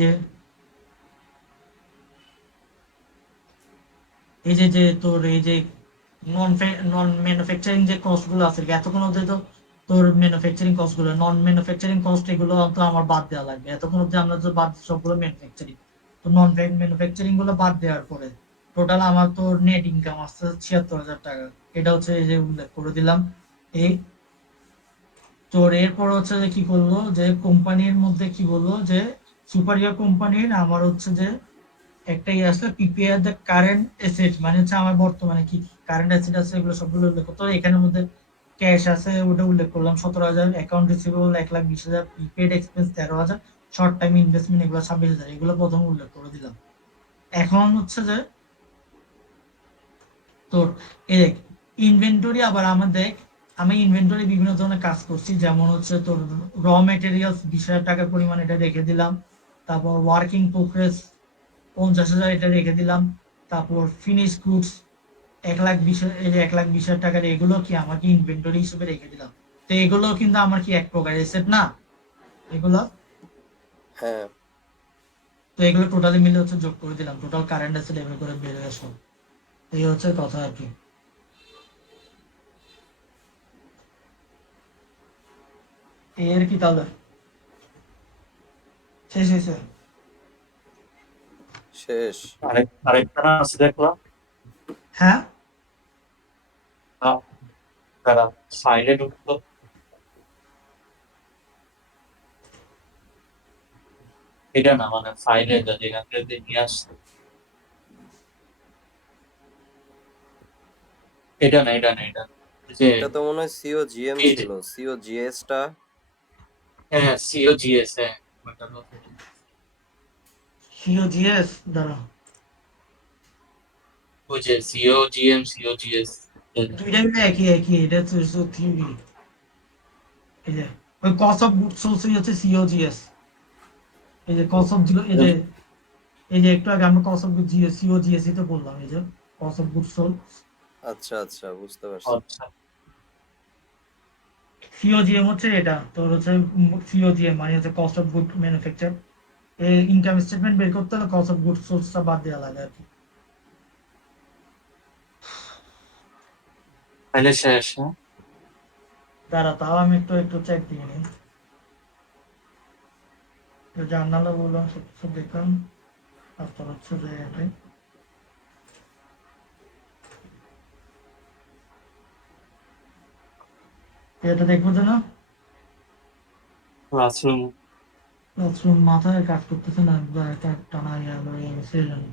যে যে তোর এই যে নন নন ম্যানুফ্যাকচারিং যে কস্ট গুলো আছে, এতক্ষণ অব্দি তো তোর ম্যানুফ্যাকচারিং কস্ট গুলো, নন ম্যানুফ্যাকচারিং কস্ট এগুলো তো আমার বাদ দেওয়া লাগবে। এতক্ষণ অব্দি আমরা তো বাদ সবগুলো ম্যানুফ্যাকচারিং, তো নন ম্যানুফ্যাকচারিং গুলো বাদ দেওয়ার পরে টোটাল আমার তোর নেট ইনকাম আসছে 76,000 টাকা। এটা হচ্ছে এই যে উল্লেখ করে দিলাম। এই তোর এরপর হচ্ছে যে কি করলো, যে কোম্পানির মধ্যে কি বললো, যে সুপারিয়র কোম্পানির আমার হচ্ছে যে একটা ইয়ে আসলে প্রিপেয়ার দ্য কারেন্ট এসেট, মানে হচ্ছে আমার বর্তমানে কি কারেন্ট অ্যাসেট আছে, এগুলো সবগুলো উল্লেখ করতে হবে। এখানের মধ্যে ক্যাশ আছে, ওটা উল্লেখ করলাম 17,000, account receivable 1,20,000, prepaid expense 13,000, short time investment এগুলো 26,000, এগুলো প্রথম উল্লেখ করে দিলাম। এখন হচ্ছে যে তোর এই দেখ ইনভেন্টরি, আবার আমার দেখ, আমি ইনভেন্টরি বিভিন্ন ধরনের কাজ করছি, যেমন হচ্ছে তোর র মেটেরিয়ালস 20,000 টাকার পরিমাণ এটা রেখে দিলাম। তারপর ওয়ার্কিং প্রোগ্রেস 50,000 এটা রেখে দিলাম। তারপর ফিনিশ গুডস 1,20,000, এই যে 1,20,000 টাকার, এগুলো কি আমাকে ইনভেন্টরি হিসেবে রেখে দিলাম। তো এগুলো কিন্তু আমার কি এক প্রকার এসেট না এগুলো? হ্যাঁ। তো এগুলো টোটালি মিলে হচ্ছে যোগ করে দিলাম, টোটাল কারেন্ট অ্যাসেট এভাবে করে বেড়ে আসলো। এই হচ্ছে কথা আর কি। এই আর কি, তাহলে শেষ হয়েছে? শেষ। আরেকটা না আছে দেখলাম, হ্যাঁ, তারা সাইডে ঢুকতো, এটা না মানে ফাইলে যেখান থেকে নিয়ে আসতো, এটা না এটা না এটা না। যে এটা তো মনে হয় সিও জিএম এই যে ছিল, সিও জিএস টা। হ্যাঁ সিওজিএস, হ্যাঁ ওটা হচ্ছে এটা। সিওজিএস দ্বারা ওই যে সিওজিএম সিওজিএস, দুইটা মিলে একই একই, এটা হচ্ছে থিওরি। এই যে ওই কস অফ গুডস সোলস হচ্ছে সিওজিএস। এই যে কস অফ, এই যে একটু আগে আমরা কস অফ সিওজিএস ই তো বললাম, এই যে কস অফ গুডস সোল্ড। আচ্ছা আচ্ছা, বুঝতে পারছি। আচ্ছা সিওজিএম হচ্ছে এটা, তোর হচ্ছে সিওজিএম মানে হচ্ছে কস্ট অফ গুড ম্যানুফ্যাকচার। এই ইনকাম স্টেটমেন্ট বের করতে হলে কস্ট অফ গুডস সোলসটা বাদ দেওয়া লাগে আর কি। তাহলে শেষ, হ্যাঁ? দাঁড়া, তাও আমি একটু একটু চেক দিয়ে নিই। জার্নালে বললাম সব কিছু দেখলাম, তারপর হচ্ছে যে এটাই। এটা দেখবো যে না ক্লাসরুম ক্লাসরুম মাথায় কাজ করতেছে না, বা একটা টানা হয়ে গেছে এই জন্য।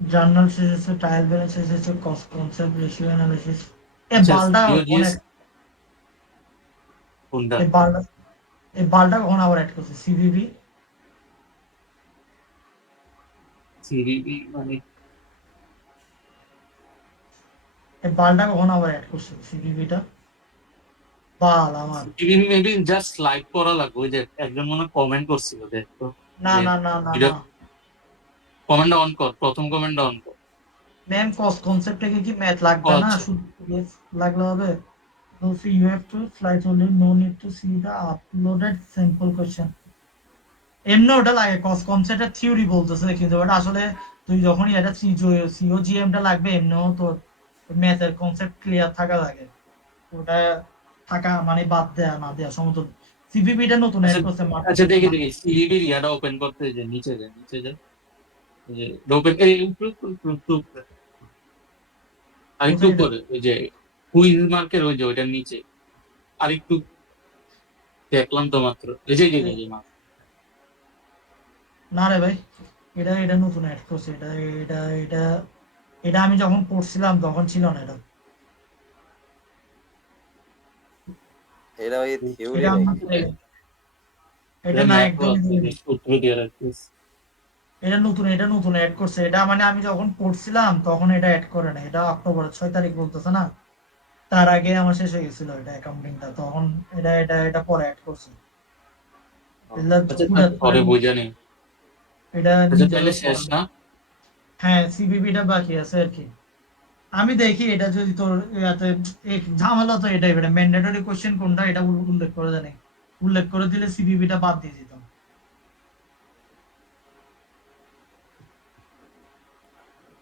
জার্নাল শেষ হচ্ছে, ট্রায়াল ব্যালেন্স শেষ হচ্ছে, কস্ট কনসেপ্ট, রেশিও অ্যানালিসিস। এ আচ্ছা বালটা সিওজিএস অনেক, কোনটা এই বালটা এই বালটা কখন আবার অ্যাড করছে সিভিবি? সিভিবি মানে এই বালটা কখন আবার অ্যাড করছে সিভিবিটা? বাল আমার। সিভিবি মেবি জাস্ট লাইক করা লাগবে। ওই যে একজন মনে কমেন্ট করছিল দেখতো না যে না না না এটা না কমেন্টটা অন কর, প্রথম কমেন্টটা অন কর। ম্যাম কস্ট কনসেপ্ট থেকে কি ম্যাথ ও লাগবে না, আচ্ছা শুধু yes লাগলে হবে? So you have to flight only, no need to see the uploaded sample question. এমনি ওটা লাগে কস্ট কনসেপ্টের থিওরি বলতেছে, কিন্তু ওটা আসলে তুই যখনই এটা সিওজিএম টা লাগবে, এমনিও তোর ম্যাথের কনসেপ্ট ক্লিয়ার থাকা লাগে। ওটা থাকা মানে বাদ দেয়া না দেয়া সমতুল। সিপিপি টা নতুন আচ্ছা অ্যাড করছে মাত্র আচ্ছা, দেখি 6 মাস। দেখি সিভিবির ইয়াটা ওপেন করতে, যে নিচে যায় নিচে যায়, এই যে ওপেন এই উপরে উপরে উপরে উপরে উপরে। আরেকটু কোথায় এটা? উপরে ওই যে কুইজ মার্কের ওই যে ওইটার নিচে আরেকটু, দেখলাম তো মাত্র এই যে এই যে এই যে মাত্র। না রে ভাই, এটা এটা নতুন অ্যাড করছে, এটা এটা এটা এটা আমি যখন পড়ছিলাম তখন ছিল না এটা। এটা ওই থিওরি এটা নাকি? আমাদের এটা এটা না ম্যাথও একদমই আছে, theory। সূত্র দিয়ে রাখছিস। এটা নতুন অ্যাড করছে, এটা মানে আমি যখন পড়ছিলাম তখন এটা অ্যাড করে না, এটা অক্টোবরের 6 তারিখ বলতেছে না, তার আগে আমার শেষ হয়ে গেছিল এটা অ্যাকাউন্টিংটা, তখন এটা পরে অ্যাড করছে। এগুলা আচ্ছা হুটহাট করে পরে বুঝে নেই। এটা আচ্ছা নিজেরও তাহলে শেষ পড়া- না? হ্যাঁ সিবিপিটা বাকি আছে আর কি। আমি দেখি এটা যদি তোর ইয়াতে ঝামেলা তো এটাই, এটা ম্যান্ডেটরি কোশ্চেন কোনটা এটা উল্লেখ করে জানি, উল্লেখ করে দিলে সিবিপিটা বাদ দিয়ে দিতাম।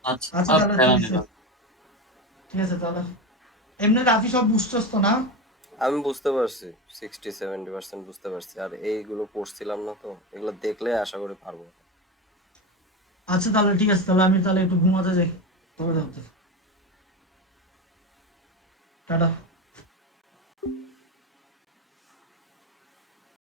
আচ্ছা আচ্ছা আর তাহলে প্যারা ঠিক নেই আছে, বাবা। ঠিক আছে তাহলে। এমনি রাফি সব বুঝছস তো না? আমি বুঝতে পারছি, 60-70% বুঝতে পারছি। আর এইগুলো পড়ছিলাম না তো, এগুলো দেখলে আশা করি পারবো। আচ্ছা তাহলে ঠিক আছে, তাহলে আমি তাহলে একটু ঘুমাতে যাই, তবে টাটা।